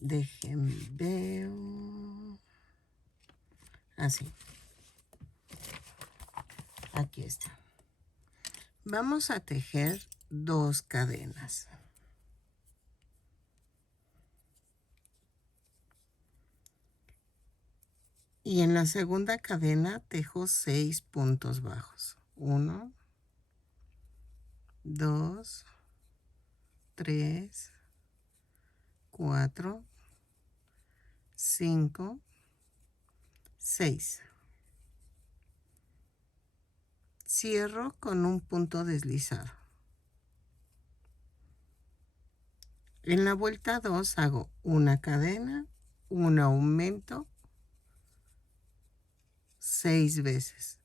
déjenme ver. Así. Aquí está. Vamos a tejer 2 cadenas. Y en la segunda cadena tejo 6 puntos bajos. 1, 2, 3, 4, 5, 6. Cierro con un punto deslizado. En la vuelta 2 hago una cadena, un aumento 6 veces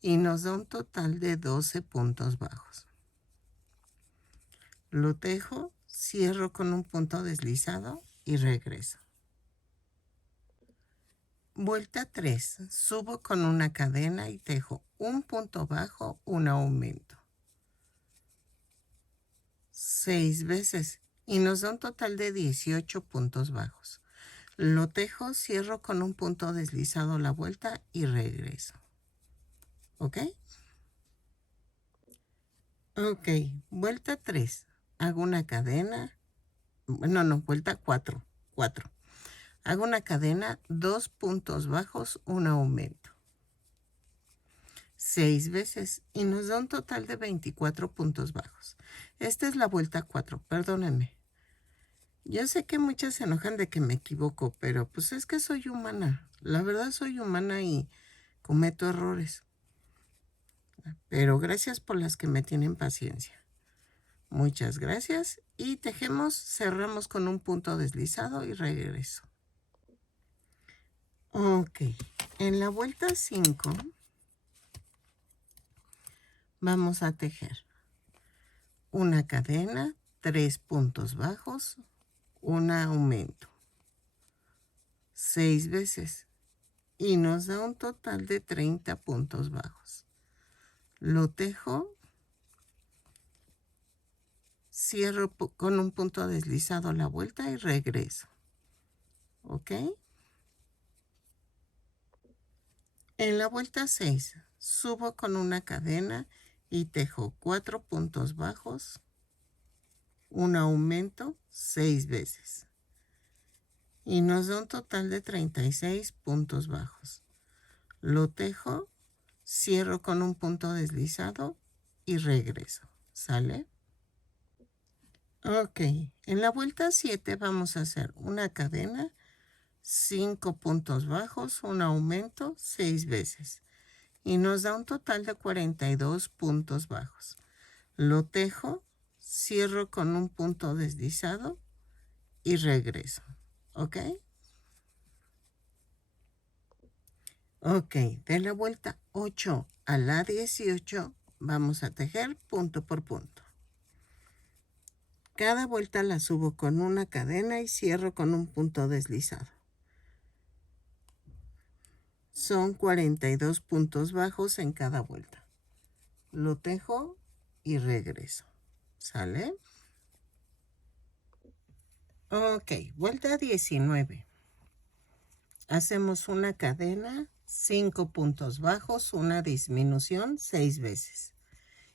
y nos da un total de 12 puntos bajos. Lo tejo, cierro con un punto deslizado y regreso. Vuelta 3, subo con una cadena y tejo un punto bajo, un aumento 6 veces y nos da un total de 18 puntos bajos. Lo tejo, cierro con un punto deslizado la vuelta y regreso. ¿Ok? Ok, vuelta 3. Hago una cadena. No, vuelta 4. 4. Hago una cadena, 2 puntos bajos, un aumento 6 veces y nos da un total de 24 puntos bajos. Esta es la vuelta 4, perdónenme. Yo sé que muchas se enojan de que me equivoco, pero pues es que soy humana. La verdad soy humana y cometo errores. Pero gracias por las que me tienen paciencia. Muchas gracias. Y tejemos, cerramos con un punto deslizado y regreso. Ok. En la vuelta 5 vamos a tejer una cadena, 3 puntos bajos, un aumento 6 veces y nos da un total de 30 puntos bajos. Lo tejo, cierro con un punto deslizado la vuelta y regreso. ¿Ok? En la vuelta 6 subo con una cadena y tejo 4 puntos bajos, un aumento 6 veces y nos da un total de 36 puntos bajos. Lo tejo, cierro con un punto deslizado y regreso. ¿Sale? Ok, en la vuelta 7 vamos a hacer una cadena, 5 puntos bajos, un aumento 6 veces y nos da un total de 42 puntos bajos. Lo tejo, cierro con un punto deslizado y regreso. ¿Ok? Ok, de la vuelta 8 a la 18 vamos a tejer punto por punto. Cada vuelta la subo con una cadena y cierro con un punto deslizado. son 42 puntos bajos en cada vuelta. Lo tejo y regreso. ¿Sale? Ok, vuelta 19. Hacemos una cadena, 5 puntos bajos, una disminución 6 veces.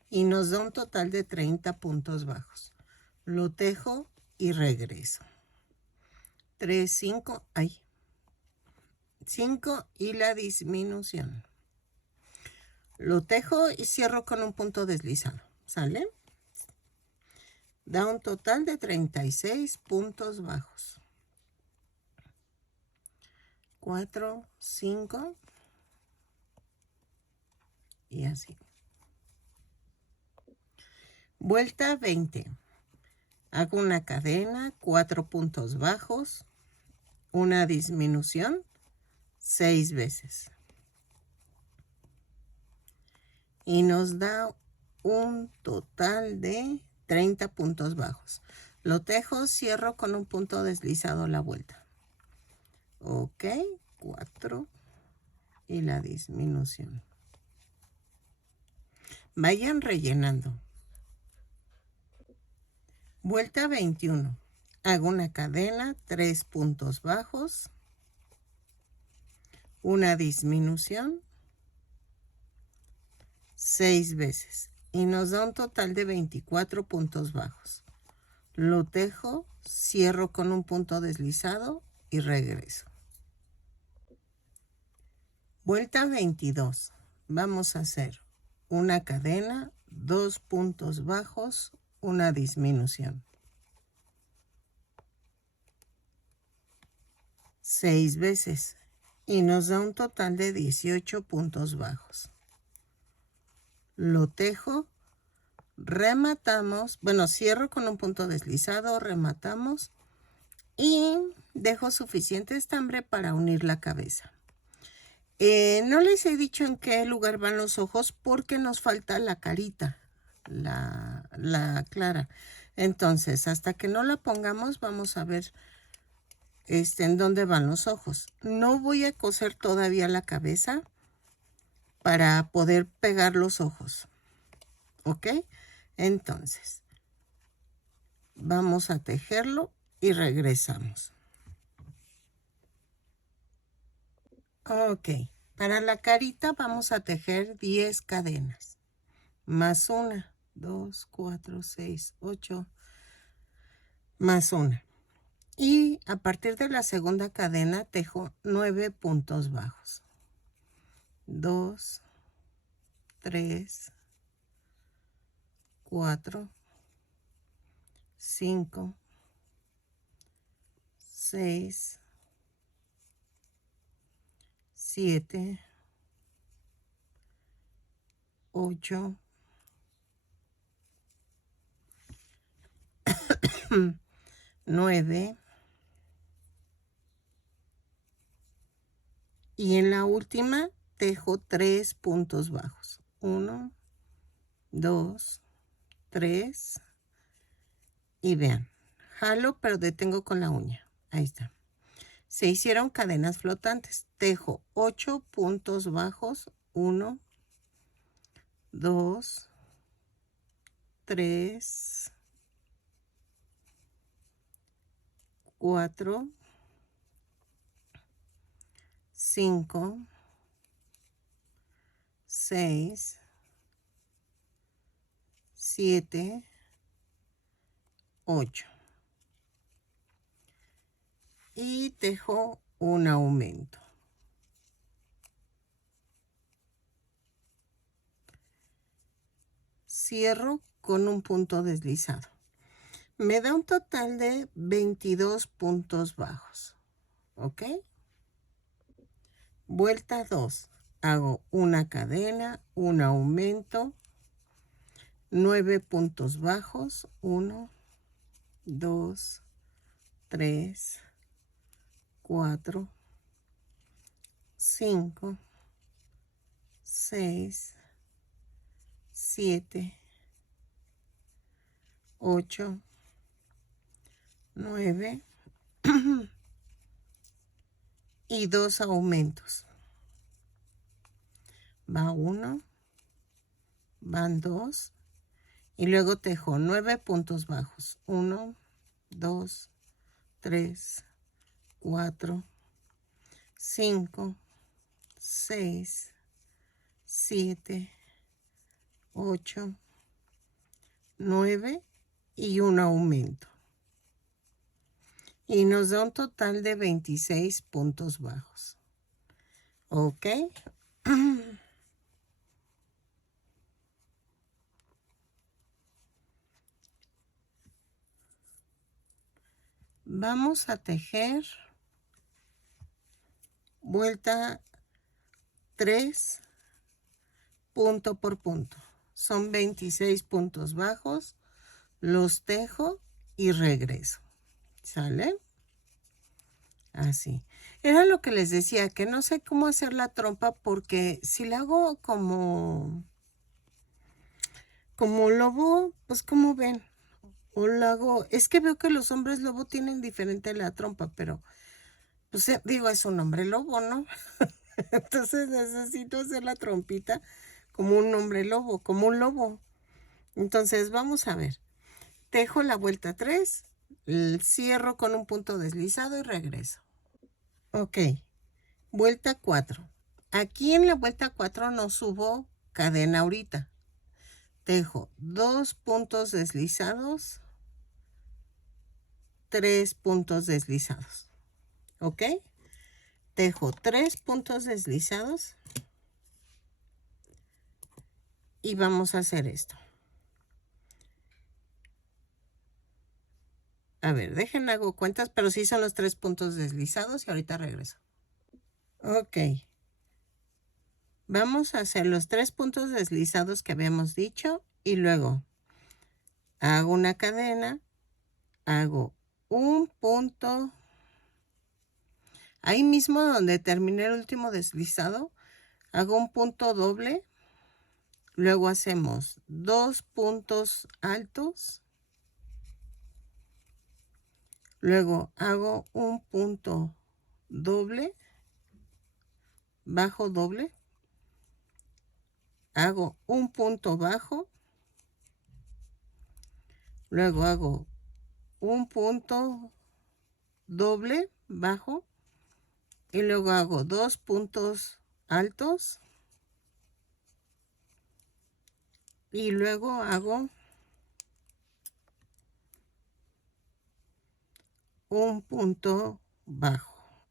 Y nos da un total de 30 puntos bajos. Lo tejo y regreso. 3, 5, ahí. 5 y la disminución. Lo tejo y cierro con un punto deslizado. ¿Sale? Da un total de 36 puntos bajos. 4, 5 y así. Vuelta 20. Hago una cadena, 4 puntos bajos, una disminución 6 veces. Y nos da un total de 30 puntos bajos. Lo tejo, cierro con un punto deslizado la vuelta. Ok, 4 y la disminución. Vayan rellenando. Vuelta 21. Hago una cadena, 3 puntos bajos, una disminución 6 veces y nos da un total de 24 puntos bajos. Lo tejo, cierro con un punto deslizado y regreso. Vuelta 22. Vamos a hacer una cadena, 2 puntos bajos, una disminución. 6 veces y nos da un total de 18 puntos bajos. Lo tejo, rematamos, bueno, cierro con un punto deslizado, rematamos y dejo suficiente estambre para unir la cabeza. No les he dicho en qué lugar van los ojos porque nos falta la carita, la clara. Entonces, hasta que no la pongamos, vamos a ver en dónde van los ojos. No voy a coser todavía la cabeza para poder pegar los ojos. ¿Ok? Entonces, vamos a tejerlo y regresamos. Ok, para la carita vamos a tejer 10 cadenas. Más una, 2, 4, 6, 8, más una. Y a partir de la segunda cadena tejo 9 puntos bajos. 2, 3, 4, 5, 6, 7, 8, 9 y en la última tejo 3 puntos bajos. 1, 2, 3 y vean, jalo pero detengo con la uña. Ahí está. Se hicieron cadenas flotantes. Tejo 8 puntos bajos. 1, 2, 3, 4, 5, 6, 7, 8. Y tejo un aumento. Cierro con un punto deslizado. Me da un total de 22 puntos bajos. ¿Ok? Vuelta 2. Hago una cadena, un aumento, 9 puntos bajos. 1, 2, 3, 4, 5, 6, 7, 8, 9 y 2 aumentos. Va 1, van 2 y luego tejo 9 puntos bajos. 1, 2, 3, 4, 5, 6, 7, 8, 9 y un aumento. Y nos da un total de 26 puntos bajos. ¿Ok? Vamos a tejer vuelta 3 punto por punto. Son 26 puntos bajos. Los tejo y regreso. ¿Sale? Así. Era lo que les decía, que no sé cómo hacer la trompa porque si la hago como lobo, pues como ven, o la hago, es que veo que los hombres lobo tienen diferente la trompa, pero pues digo, es un hombre lobo, ¿no? Entonces necesito hacer la trompita como un hombre lobo, como un lobo. Entonces vamos a ver. Tejo la vuelta 3, cierro con un punto deslizado y regreso. Ok, vuelta 4. Aquí en la vuelta 4 no subo cadena ahorita. Tejo 2 puntos deslizados, 3 puntos deslizados. ¿Ok? Tejo 3 puntos deslizados y vamos a hacer esto. A ver, dejen hago cuentas, pero sí son los 3 puntos deslizados y ahorita regreso. Ok. Vamos a hacer los 3 puntos deslizados que habíamos dicho y luego hago una cadena, hago un punto, ahí mismo donde terminé el último deslizado, hago un punto doble, luego hacemos 2 puntos altos, luego hago un punto doble, bajo doble, hago un punto bajo, luego hago un punto doble, bajo, y luego hago 2 puntos altos, y luego hago un punto bajo,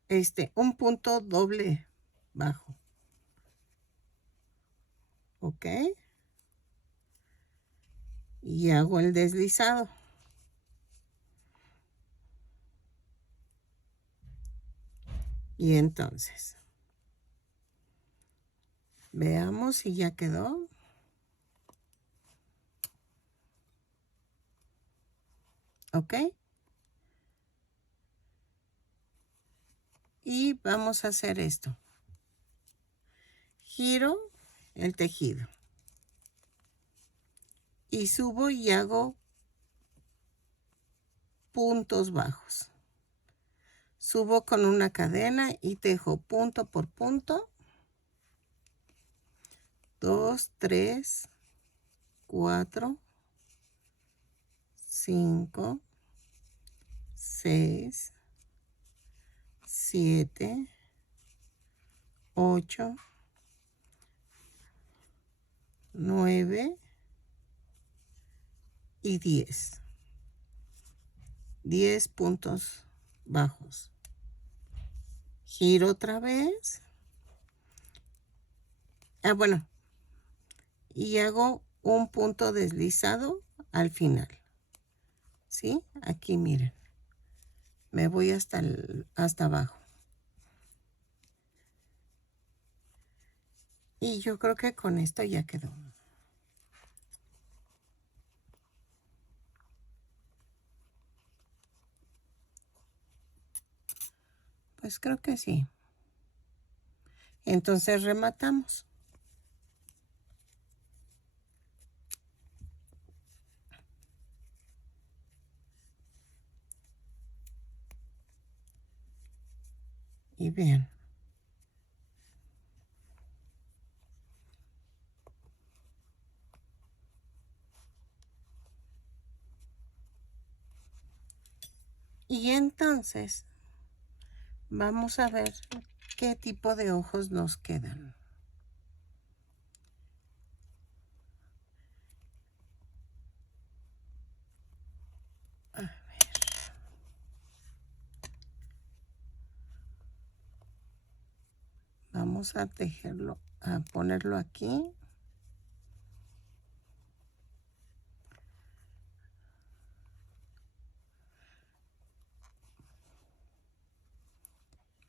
un punto doble bajo. ¿Ok? Y hago el deslizado. Y entonces, veamos si ya quedó. ¿Ok? Y vamos a hacer esto. Giro el tejido. Y subo y hago puntos bajos. Subo con una cadena y tejo punto por punto. 2, 3, 4, 5, 6, 7, 8, 9 y 10. 10 puntos bajos. Giro otra vez. Bueno. Y hago un punto deslizado al final. ¿Sí? Aquí miren. Me voy hasta abajo. Y yo creo que con esto ya quedó. Pues creo que sí. Entonces rematamos. Y bien. Y entonces vamos a ver qué tipo de ojos nos quedan. A ver. Vamos a tejerlo, a ponerlo aquí.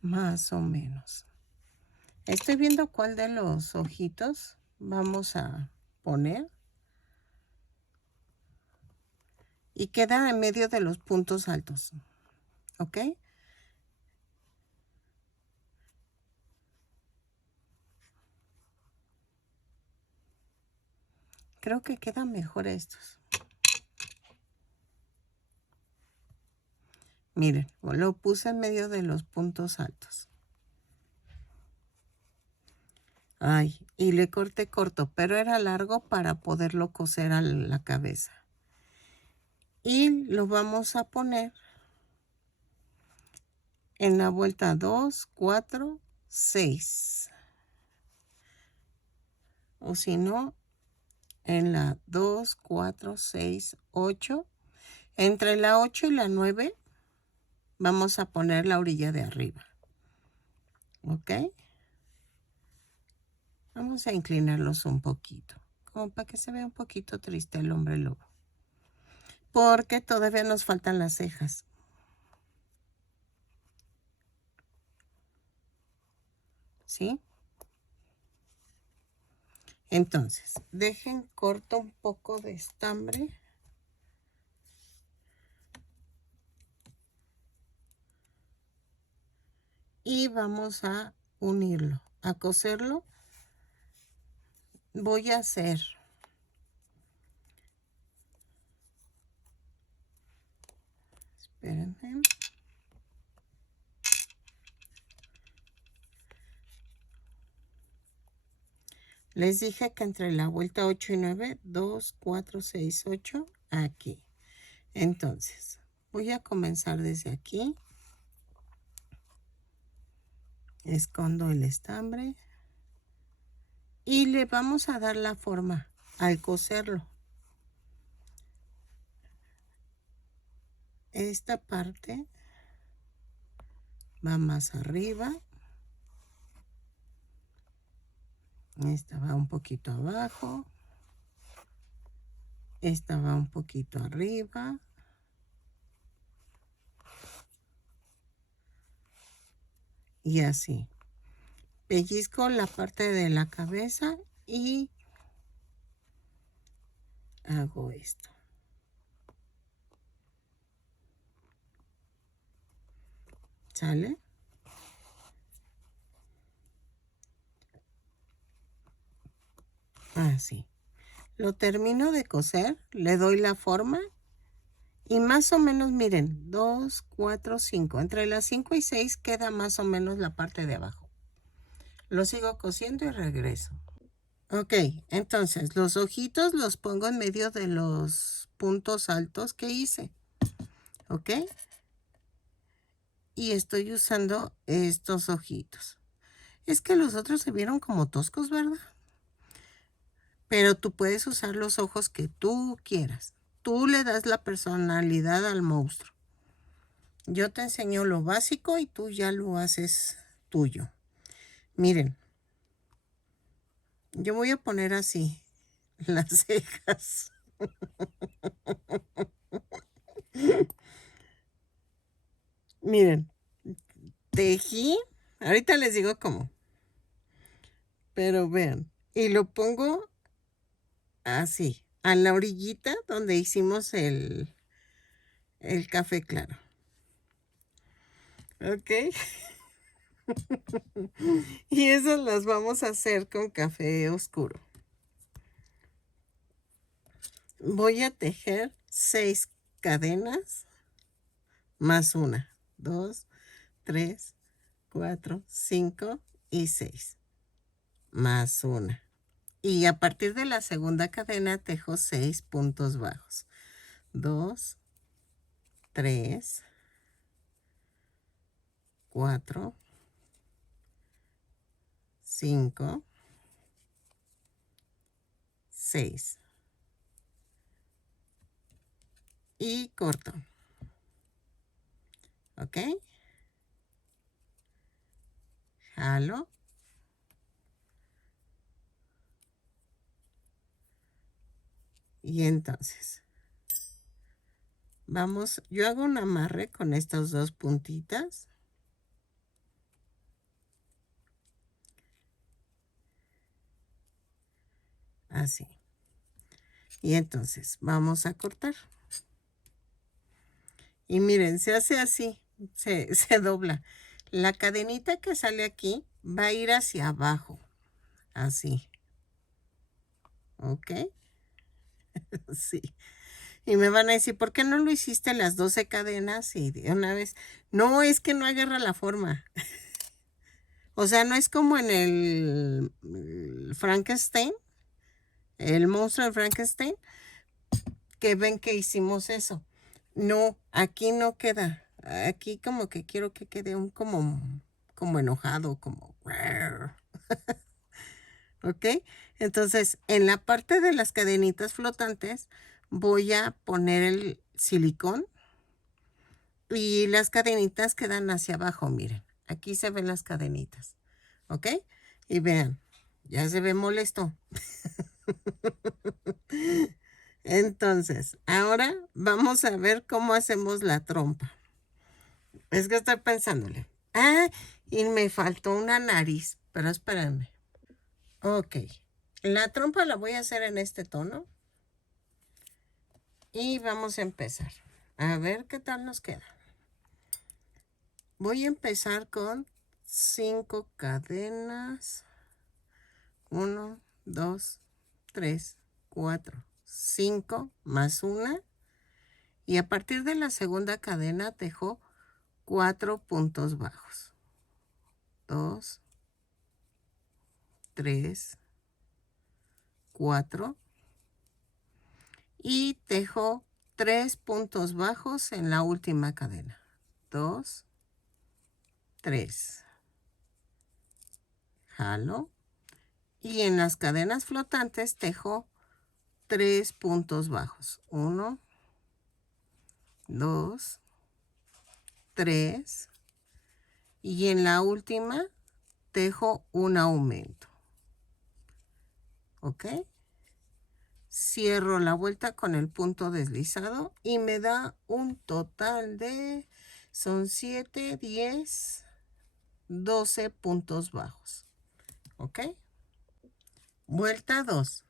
Más o menos. Estoy viendo cuál de los ojitos vamos a poner. Y queda en medio de los puntos altos. ¿Ok? Creo que quedan mejor estos. Miren, lo puse en medio de los puntos altos. Ay, y le corté corto, pero era largo para poderlo coser a la cabeza. Y lo vamos a poner en la vuelta 2, 4, 6. O si no, en la 2, 4, 6, 8. Entre la 8 y la 9 vamos a poner la orilla de arriba. ¿Ok? Vamos a inclinarlos un poquito, como para que se vea un poquito triste el hombre lobo. Porque todavía nos faltan las cejas. ¿Sí? Entonces, dejen corto un poco de estambre. Y vamos a unirlo, a coserlo. Voy a hacer espérenme. Les dije que entre la vuelta 8 y 9, 2, 4, 6, 8, aquí. Entonces, voy a comenzar desde aquí. Escondo el estambre. Y le vamos a dar la forma al coserlo. Esta parte va más arriba. Esta va un poquito abajo. Esta va un poquito arriba. Y así. Pellizco la parte de la cabeza y hago esto. ¿Sale? Así. Lo termino de coser, le doy la forma y más o menos, miren, 2, 4, 5. Entre las 5 y 6 queda más o menos la parte de abajo. Lo sigo cosiendo y regreso. Ok, entonces los ojitos los pongo en medio de los puntos altos que hice. ¿Ok? Y estoy usando estos ojitos. Es que los otros se vieron como toscos, ¿verdad? Pero tú puedes usar los ojos que tú quieras. Tú le das la personalidad al monstruo. Yo te enseño lo básico y tú ya lo haces tuyo. Miren, yo voy a poner así las cejas. Miren, tejí. Ahorita les digo cómo. Pero vean. Y lo pongo así, a la orillita donde hicimos el café claro. ¿Ok? Y esas las vamos a hacer con café oscuro. Voy a tejer 6 cadenas más una, 2, 3, 4, 5 y 6 más una. Y a partir de la segunda cadena tejo 6 puntos bajos. 2, 3, 4, 5, 6 y corto. ¿Ok? Jalo. Y entonces, vamos, yo hago un amarre con estas dos puntitas. Así. Y entonces, vamos a cortar. Y miren, se hace así, se dobla. La cadenita que sale aquí va a ir hacia abajo, así. ¿Ok? Sí. Y me van a decir, ¿por qué no lo hiciste las 12 cadenas y de una vez? No, es que no agarra la forma. O sea, no es como en el Frankenstein, el monstruo de Frankenstein, que ven que hicimos eso. No, aquí no queda. Aquí como que quiero que quede un como enojado, como... ¿Ok? Entonces, en la parte de las cadenitas flotantes voy a poner el silicón y las cadenitas quedan hacia abajo, miren. Aquí se ven las cadenitas. ¿Ok? Y vean, ya se ve molesto. Entonces, ahora vamos a ver cómo hacemos la trompa. Es que estoy pensándole. Ah, y me faltó una nariz, pero espérenme. Ok, la trompa la voy a hacer en este tono. Y vamos a empezar. A ver qué tal nos queda. Voy a empezar con 5 cadenas. 1, 2, 3, 4, 5 más una. Y a partir de la segunda cadena tejo 4 puntos bajos. 2, 3, 4. Y tejo 3 puntos bajos en la última cadena. 2, 3. Jalo. Y en las cadenas flotantes tejo 3 puntos bajos. 1, 2, 3. Y en la última tejo un aumento. ¿Ok? Cierro la vuelta con el punto deslizado y me da un total de, son 7, 10, 12 puntos bajos. ¿Ok? Vuelta 2.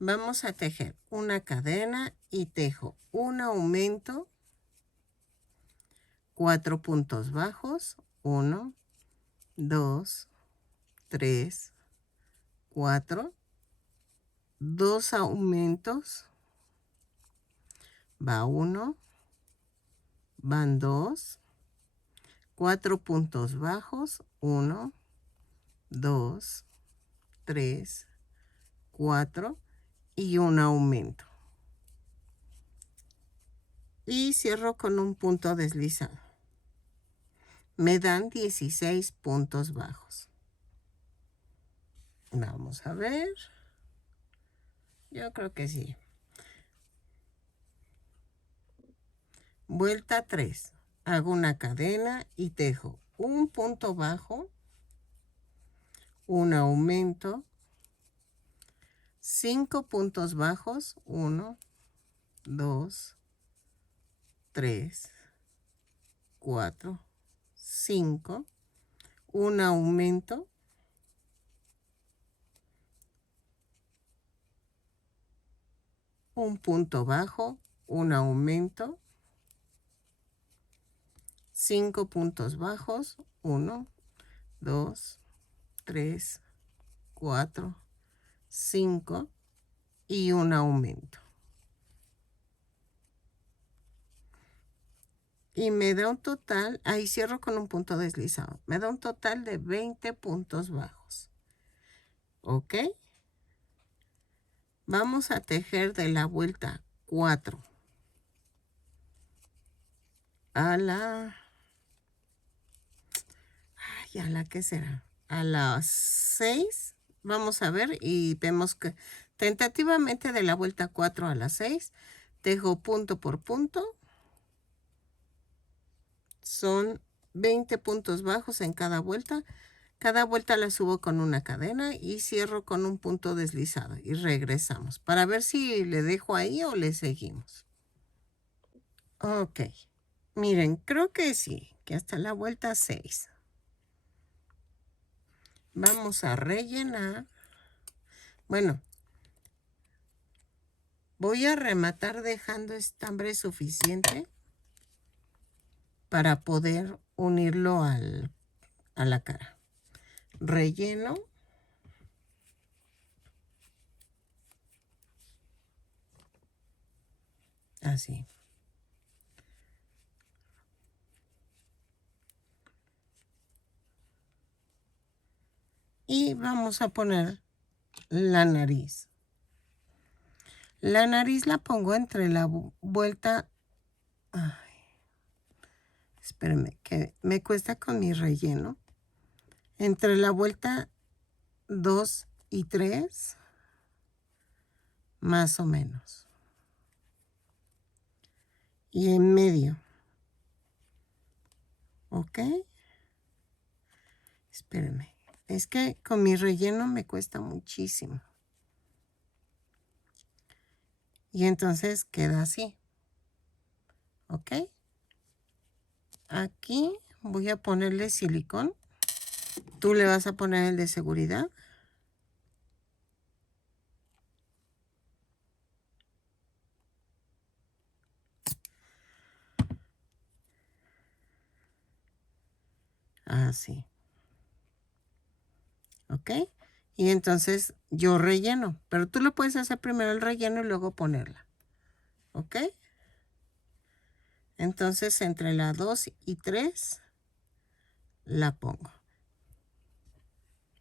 Vamos a tejer una cadena y tejo un aumento, 4 puntos bajos, 1, 2, 3, 4, 2 aumentos, va 1, van 2, 4 puntos bajos, 1, 2, 3, 4 y un aumento. Y cierro con un punto deslizado. Me dan 16 puntos bajos. Vamos a ver. Yo creo que sí. Vuelta 3. Hago una cadena y tejo un punto bajo, un aumento, 5 puntos bajos, 1, 2, 3, 4, 5, un aumento, un punto bajo, un aumento, 5 puntos bajos, 1, 2, 3, 4, 5 y un aumento. Y me da un total, ahí cierro con un punto deslizado, me da un total de 20 puntos bajos. ¿Ok? Vamos a tejer de la vuelta 4 a la ay, ¿a la qué será? A las 6. Vamos a ver y vemos que tentativamente de la vuelta 4 a las 6, tejo punto por punto. Son 20 puntos bajos en cada vuelta. Cada vuelta la subo con una cadena y cierro con un punto deslizado y regresamos para ver si le dejo ahí o le seguimos. Ok, miren, creo que sí, que hasta la vuelta 6. Vamos a rellenar. Bueno, voy a rematar dejando estambre suficiente para poder unirlo a la cara. Relleno. Así. Y vamos a poner la nariz. La nariz la pongo entre la vuelta. Ay, espérenme, que me cuesta con mi relleno. Entre la vuelta 2 y 3, más o menos. Y en medio. ¿Ok? Espérenme. Es que con mi relleno me cuesta muchísimo. Y entonces queda así. ¿Ok? Aquí voy a ponerle silicón. Tú le vas a poner el de seguridad. Así. ¿Ok? Y entonces yo relleno. Pero tú lo puedes hacer primero el relleno y luego ponerla. ¿Ok? Entonces entre la 2 y 3 la pongo.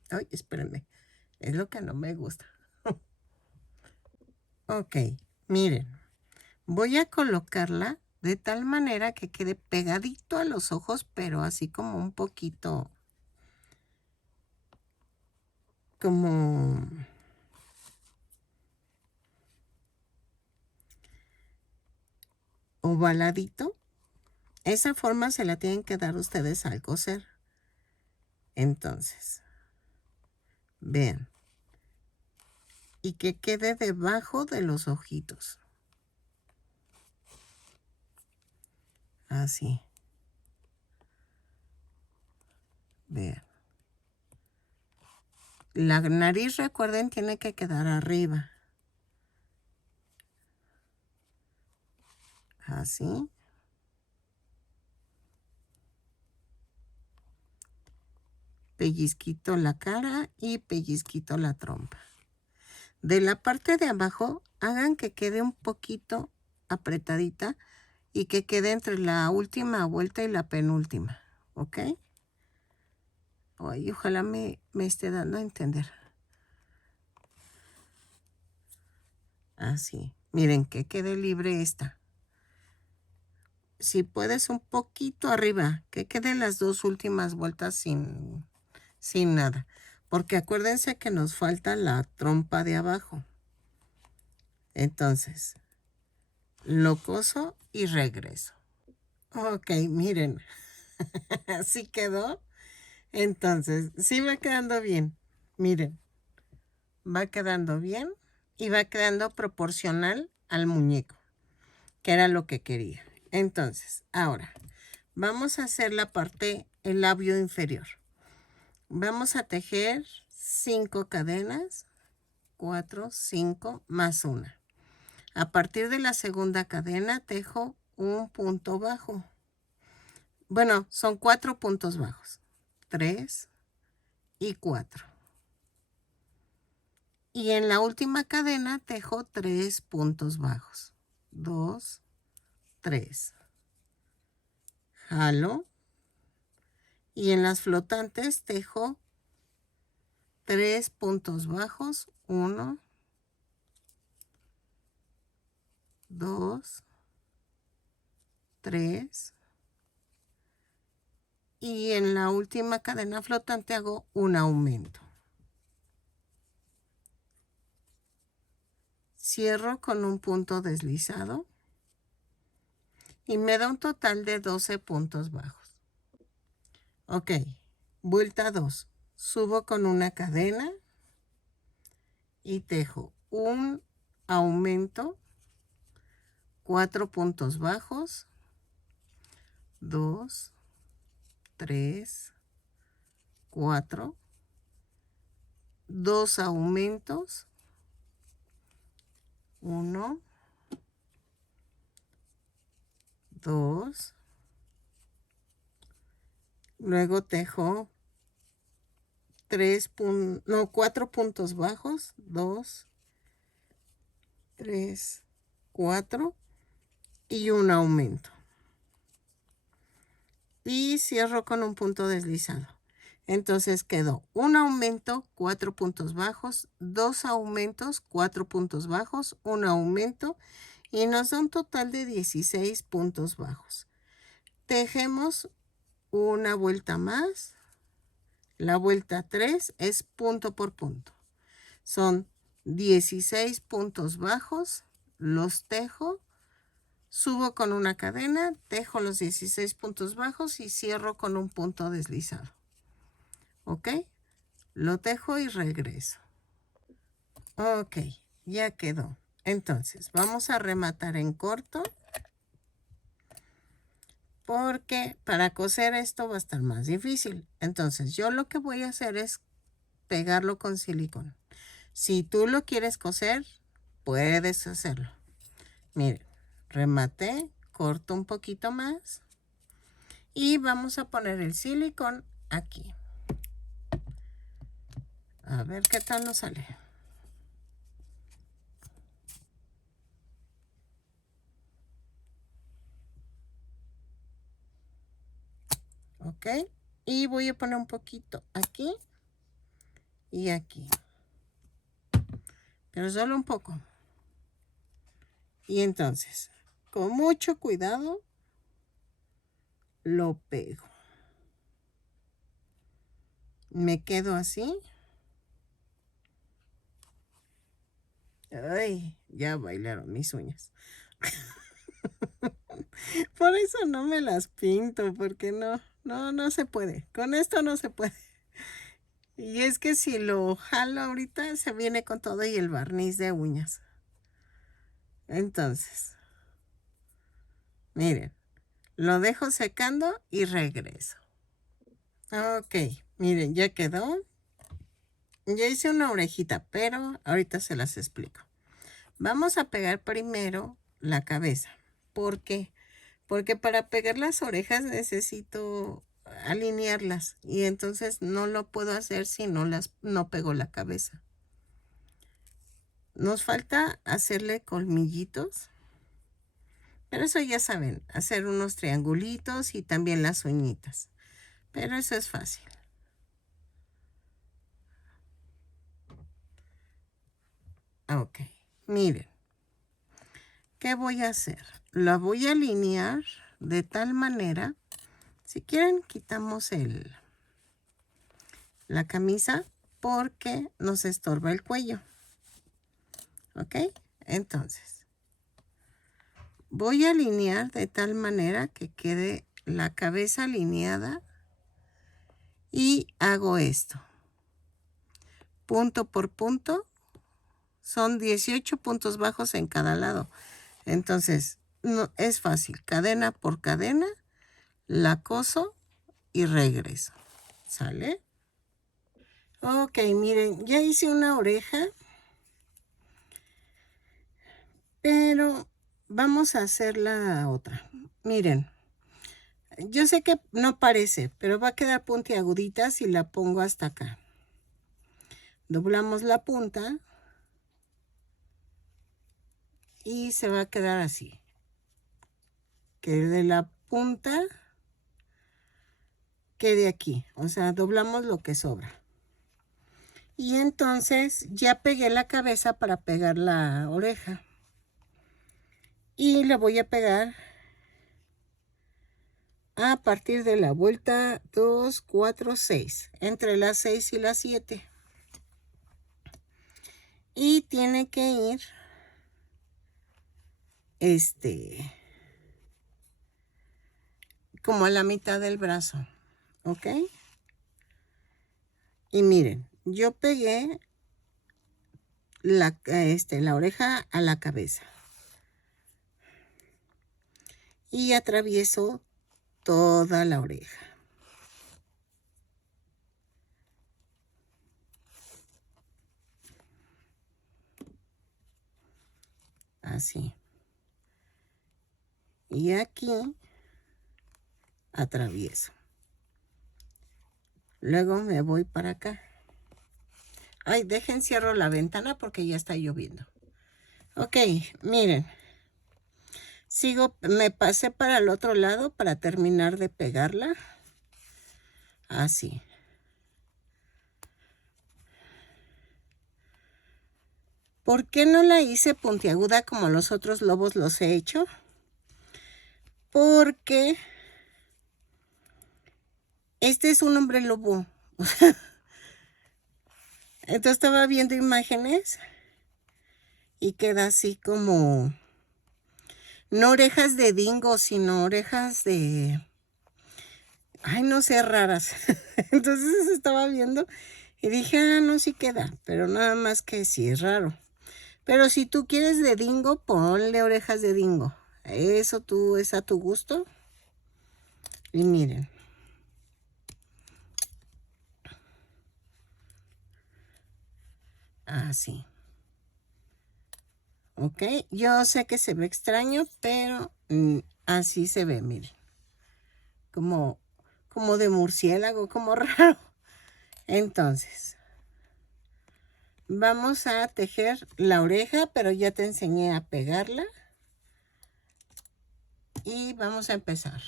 Ay, espérenme. Es lo que no me gusta. Ok, miren. Voy a colocarla de tal manera que quede pegadito a los ojos, pero así como un poquito como ovaladito. Esa forma se la tienen que dar ustedes al coser. Entonces, vean. Y que quede debajo de los ojitos. Así. Vean. La nariz, recuerden, tiene que quedar arriba. Así. Pellizquito la cara y pellizquito la trompa. De la parte de abajo, hagan que quede un poquito apretadita y que quede entre la última vuelta y la penúltima. ¿Ok? Ay, ojalá me esté dando a entender. Así. Miren, que quede libre esta. Si puedes un poquito arriba, que queden las dos últimas vueltas sin nada. Porque acuérdense que nos falta la trompa de abajo. Entonces, lo coso y regreso. Ok, miren. Así quedó. Entonces, sí va quedando bien. Miren. Va quedando bien y va quedando proporcional al muñeco, que era lo que quería. Entonces, ahora, vamos a hacer la parte, el labio inferior. Vamos a tejer 5 cadenas, 4, 5, más una. A partir de la segunda cadena tejo un punto bajo. Bueno, son 4 puntos bajos. 3 y 4. Y en la última cadena tejo 3 puntos bajos. 2, 3. Jalo. Y en las flotantes tejo 3 puntos bajos. 1, 2, 3 y en la última cadena flotante hago un aumento. Cierro con un punto deslizado y me da un total de 12 puntos bajos. Ok, vuelta 2. Subo con una cadena y tejo un aumento, 4 puntos bajos, 2, 3, 4, 2 aumentos, 1, 2, luego tejo 4 puntos bajos, 2, 3, 4 y un aumento. Y cierro con un punto deslizado. Entonces quedó un aumento, 4 puntos bajos, 2 aumentos, 4 puntos bajos, un aumento y nos da un total de 16 puntos bajos. Tejemos una vuelta más. La vuelta 3 es punto por punto. Son 16 puntos bajos, los tejo, subo con una cadena, tejo los 16 puntos bajos y cierro con un punto deslizado. ¿Ok? Lo tejo y regreso. Ok, ya quedó. Entonces, vamos a rematar en corto. Porque para coser esto va a estar más difícil. Entonces, yo lo que voy a hacer es pegarlo con silicón. Si tú lo quieres coser, puedes hacerlo. Miren, rematé, corto un poquito más y vamos a poner el silicón aquí. A ver qué tal nos sale. Ok, y voy a poner un poquito aquí y aquí. Pero solo un poco. Y entonces, con mucho cuidado, lo pego. Me quedo así. Ay, ya bailaron mis uñas. Por eso no me las pinto, porque no se puede. Con esto no se puede. Y es que si lo jalo ahorita, se viene con todo y el barniz de uñas. Entonces, miren, lo dejo secando y regreso. Ok, miren, ya quedó. Ya hice una orejita, pero ahorita se las explico. Vamos a pegar primero la cabeza. ¿Por qué? Porque para pegar las orejas necesito alinearlas y entonces no lo puedo hacer si no pego la cabeza. Nos falta hacerle colmillitos, pero eso ya saben, hacer unos triangulitos y también las uñitas. Pero eso es fácil. Ok, miren, ¿qué voy a hacer? La voy a alinear de tal manera, si quieren quitamos la camisa porque nos estorba el cuello. ¿Ok? Entonces, voy a alinear de tal manera que quede la cabeza alineada y hago esto. Punto por punto. Son 18 puntos bajos en cada lado. Entonces, no, es fácil. Cadena por cadena, la coso y regreso. ¿Sale? Ok, miren, ya hice una oreja. Pero vamos a hacer la otra. Miren, yo sé que no parece, pero va a quedar puntiagudita si la pongo hasta acá. Doblamos la punta y se va a quedar así. Que de la punta quede aquí. O sea, doblamos lo que sobra. Y entonces ya pegué la cabeza para pegar la oreja. Y le voy a pegar a partir de la vuelta 2, 4, 6, entre las 6 y las 7. Y tiene que ir como a la mitad del brazo, ¿ok? Y miren, yo pegué la oreja a la cabeza y atravieso toda la oreja. Así. Y aquí atravieso. Luego me voy para acá. Ay, dejen cierro la ventana porque ya está lloviendo. Ok, miren. Me pasé para el otro lado para terminar de pegarla. Así. ¿Por qué no la hice puntiaguda como los otros lobos los he hecho? Porque este es un hombre lobo. Entonces estaba viendo imágenes y queda así como, no orejas de dingo, sino orejas de, ay, no sé, raras. Entonces estaba viendo y dije, ah, no, sí queda, pero nada más que sí es raro. Pero si tú quieres de dingo, ponle orejas de dingo. Eso es a tu gusto. Y miren. Así. Ok, yo sé que se ve extraño, pero así se ve, miren. Como de murciélago, como raro. Entonces, vamos a tejer la oreja, pero ya te enseñé a pegarla. Y vamos a empezar.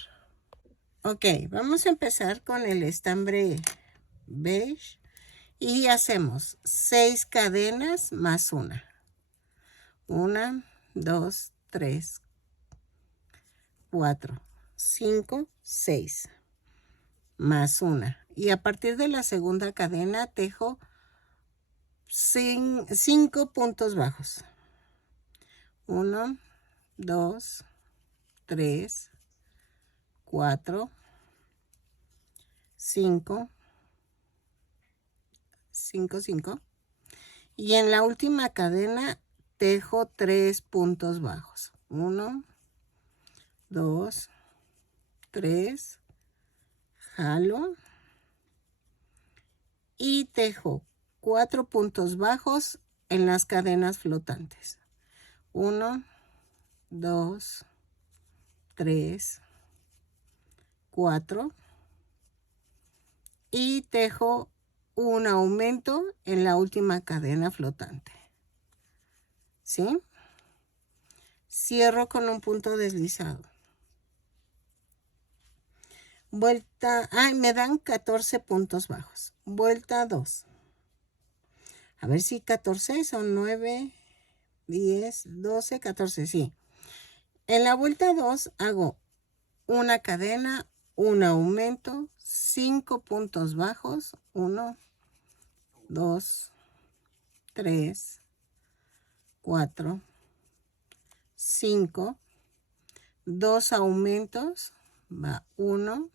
Ok, vamos a empezar con el estambre beige. Y hacemos 6 cadenas más una. 1, 2, 3, 4, 5, 6. Más una. Y a partir de la segunda cadena tejo 5 puntos bajos. 1, 2, 3, 4, 5, 5. Y en la última cadena tejo 3 puntos bajos. 1, 2, 3. Jalo. Y tejo 4 puntos bajos en las cadenas flotantes. 1, 2, 3, 4. Y tejo un aumento en la última cadena flotante. ¿Sí? Cierro con un punto deslizado. Vuelta, me dan 14 puntos bajos. Vuelta 2. A ver si 14 son 9, 10, 12, 14, sí. En la vuelta 2 hago una cadena, un aumento, 5 puntos bajos, 1, 2, 3, 4, 5, 2 aumentos, va 1,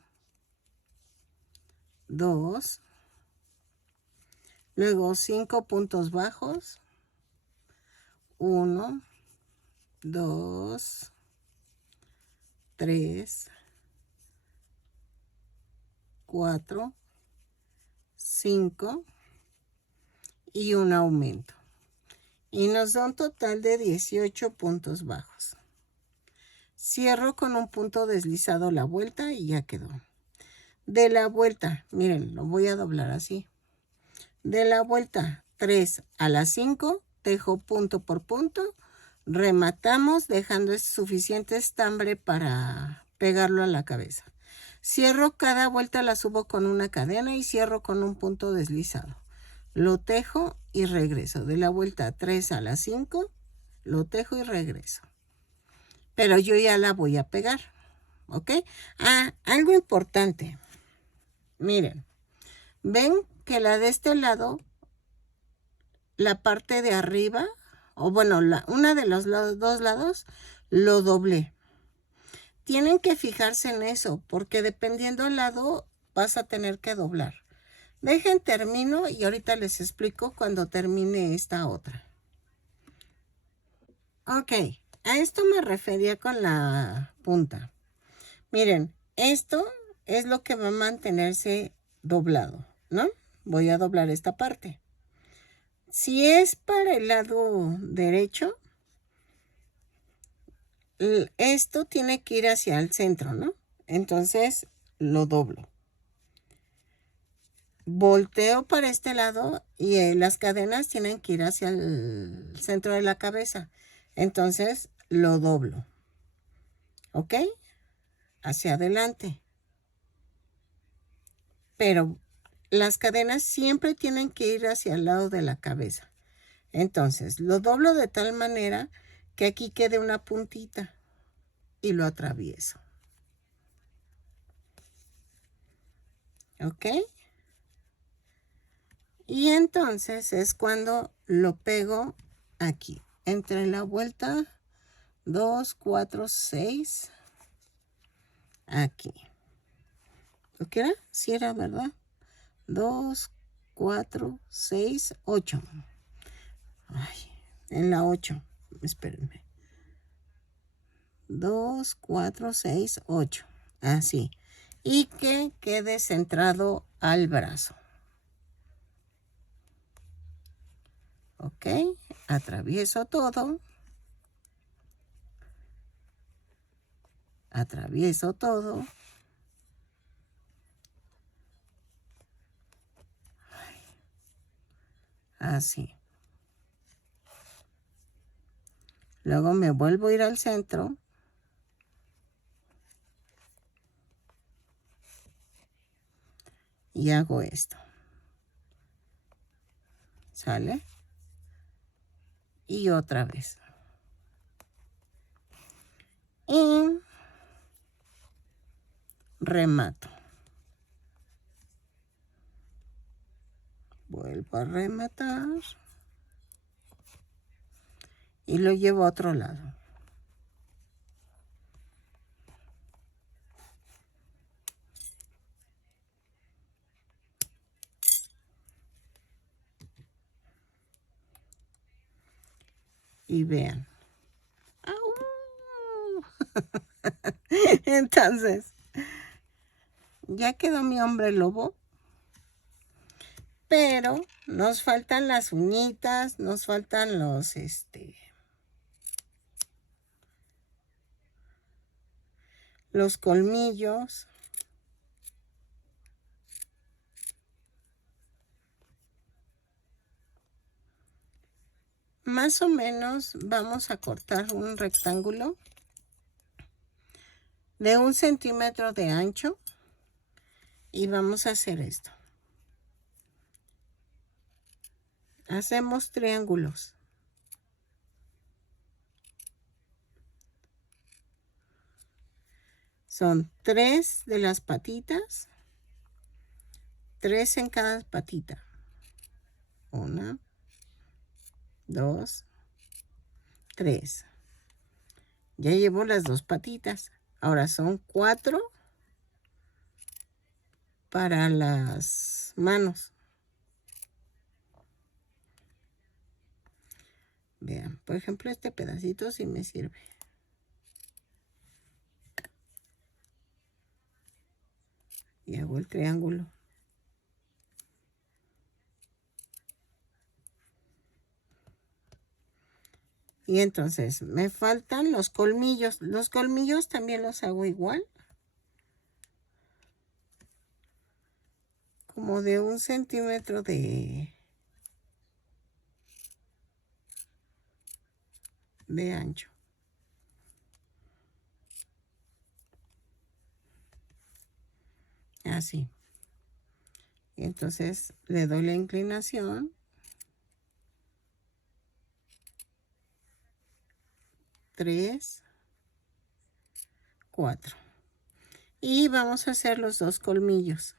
2, luego 5 puntos bajos, 1, 2, 3, 4, 5 y un aumento. Y nos da un total de 18 puntos bajos. Cierro con un punto deslizado la vuelta y ya quedó. De la vuelta, miren, lo voy a doblar así. De la vuelta 3 a la 5, tejo punto por punto, rematamos dejando suficiente estambre para pegarlo a la cabeza. Cierro cada vuelta, la subo con una cadena y cierro con un punto deslizado. Lo tejo y regreso. De la vuelta 3 a la 5, lo tejo y regreso. Pero yo ya la voy a pegar. ¿ok? Ah, algo importante. Miren, ven que la de este lado, la parte de arriba, o bueno, una de los dos lados, lo doblé. Tienen que fijarse en eso, porque dependiendo del lado, vas a tener que doblar. Dejen, termino y ahorita les explico cuando termine esta otra. Ok, a esto me refería con la punta. Miren, esto es lo que va a mantenerse doblado, ¿no? Voy a doblar esta parte. Si es para el lado derecho, esto tiene que ir hacia el centro, ¿no? Entonces lo doblo. Volteo para este lado y las cadenas tienen que ir hacia el centro de la cabeza. Entonces lo doblo. ¿Ok? Hacia adelante. Pero las cadenas siempre tienen que ir hacia el lado de la cabeza. Entonces lo doblo de tal manera que aquí quede una puntita y lo atravieso. ¿Ok? Y entonces es cuando lo pego aquí. Entre la vuelta 2, 4, 6. Aquí. ¿Lo que era? Sí era, ¿verdad? 2, 4, 6, 8. Ay, en la 8. Espérenme. 2, 4, 6, 8. Así. Y que quede centrado al brazo. Ok. Atravieso todo. Atravieso todo. Así. Luego me vuelvo a ir al centro. Y hago esto. ¿Sale? Y otra vez. Y remato. Vuelvo a rematar. Y lo llevo a otro lado. Y vean. ¡Au! Entonces, ya quedó mi hombre lobo. Pero nos faltan las uñitas, nos faltan los colmillos. Más o menos vamos a cortar un rectángulo de 1 centímetro de ancho y vamos a hacer esto. Hacemos triángulos. Son 3 de las patitas, 3 en cada patita. 1, 2, 3. Ya llevo las 2 patitas. Ahora son 4 para las manos. Vean, por ejemplo, este pedacito sí me sirve. Y hago el triángulo. Y entonces me faltan los colmillos. Los colmillos también los hago igual. Como de 1 centímetro de ancho. Así. Y entonces le doy la inclinación. 3, 4. Y vamos a hacer los 2 colmillos.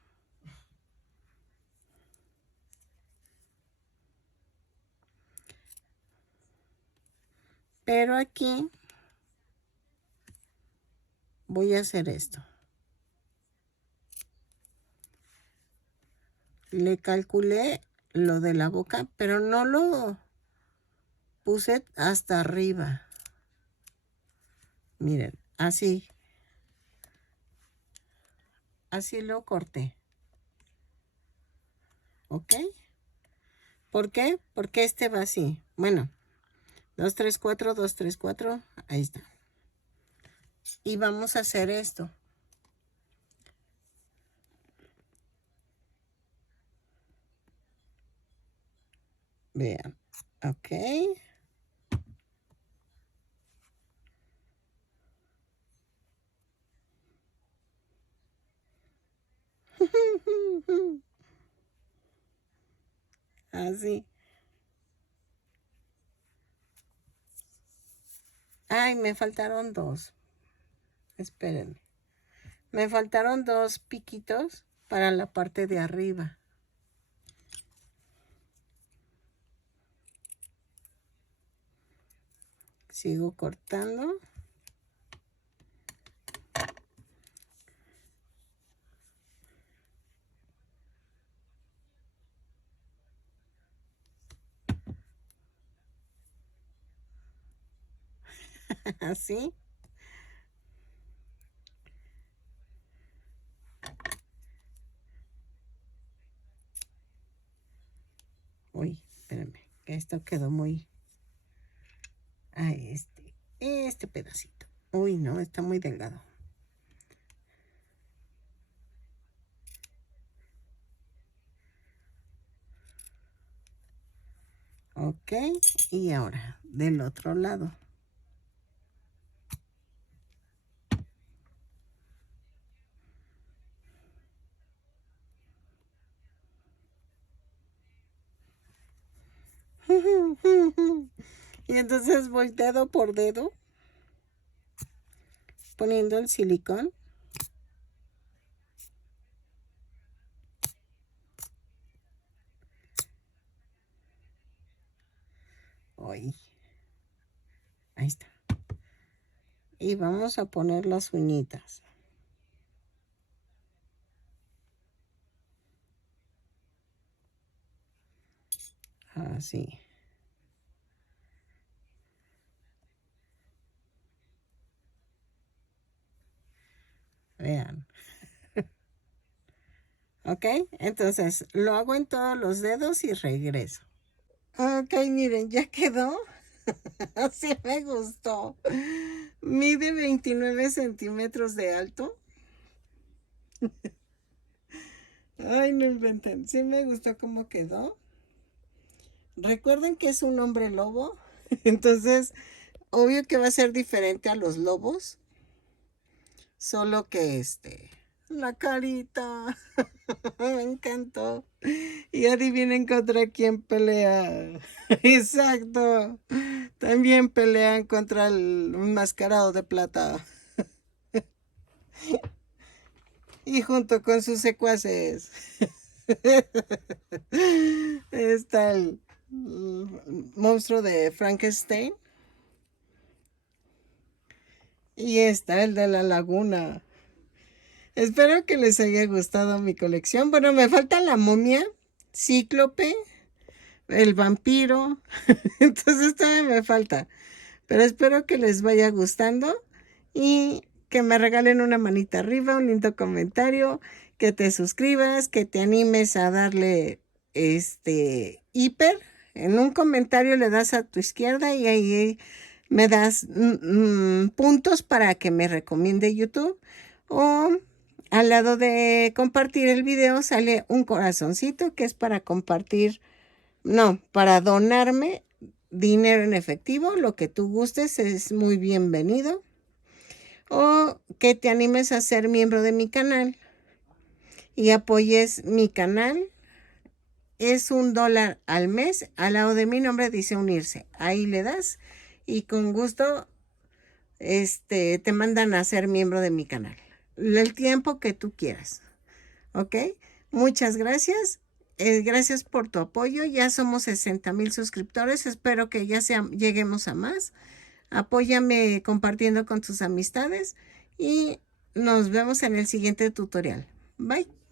Pero aquí voy a hacer esto. Le calculé lo de la boca, pero no lo puse hasta arriba. Miren, así. Así lo corté. ¿Ok? ¿Por qué? Porque este va así. Bueno, 2, 3, 4, 2, 3, 4. Ahí está. Y vamos a hacer esto. Vean. Ok. Así. Ay, me faltaron 2. Espérenme. Me faltaron 2 piquitos para la parte de arriba. Sigo cortando. Así. Uy, espérenme, que esto quedó muy... Ah, este pedacito. Uy, no, está muy delgado. Ok, y ahora del otro lado. Y entonces voy dedo por dedo poniendo el silicón. Uy, ahí está. Y vamos a poner las uñitas. Así. Vean. Ok, entonces lo hago en todos los dedos y regreso. Ok, miren, ya quedó. Así me gustó. Mide 29 centímetros de alto. Ay, no inventen. Sí me gustó cómo quedó. Recuerden que es un hombre lobo. Entonces, obvio que va a ser diferente a los lobos. Solo que la carita. Me encantó. Y adivinen contra quién pelea. Exacto. También pelean contra el enmascarado de plata. Y junto con sus secuaces. Está el monstruo de Frankenstein. Y está el de la laguna. Espero que les haya gustado mi colección. Bueno, me falta la momia, Cíclope, el vampiro. Entonces todavía me falta. Pero espero que les vaya gustando y que me regalen una manita arriba, un lindo comentario, que te suscribas, que te animes a darle hiper. En un comentario le das a tu izquierda y ahí me das puntos para que me recomiende YouTube. O al lado de compartir el video sale un corazoncito que es para compartir, no, para donarme dinero en efectivo. Lo que tú gustes es muy bienvenido. O que te animes a ser miembro de mi canal y apoyes mi canal. Es $1 al mes. Al lado de mi nombre dice unirse. Ahí le das y con gusto te mandan a ser miembro de mi canal. el tiempo que tú quieras. ¿Ok? Muchas gracias. Gracias por tu apoyo. Ya somos 60,000 suscriptores. Espero que ya lleguemos a más. Apóyame compartiendo con tus amistades y nos vemos en el siguiente tutorial. Bye.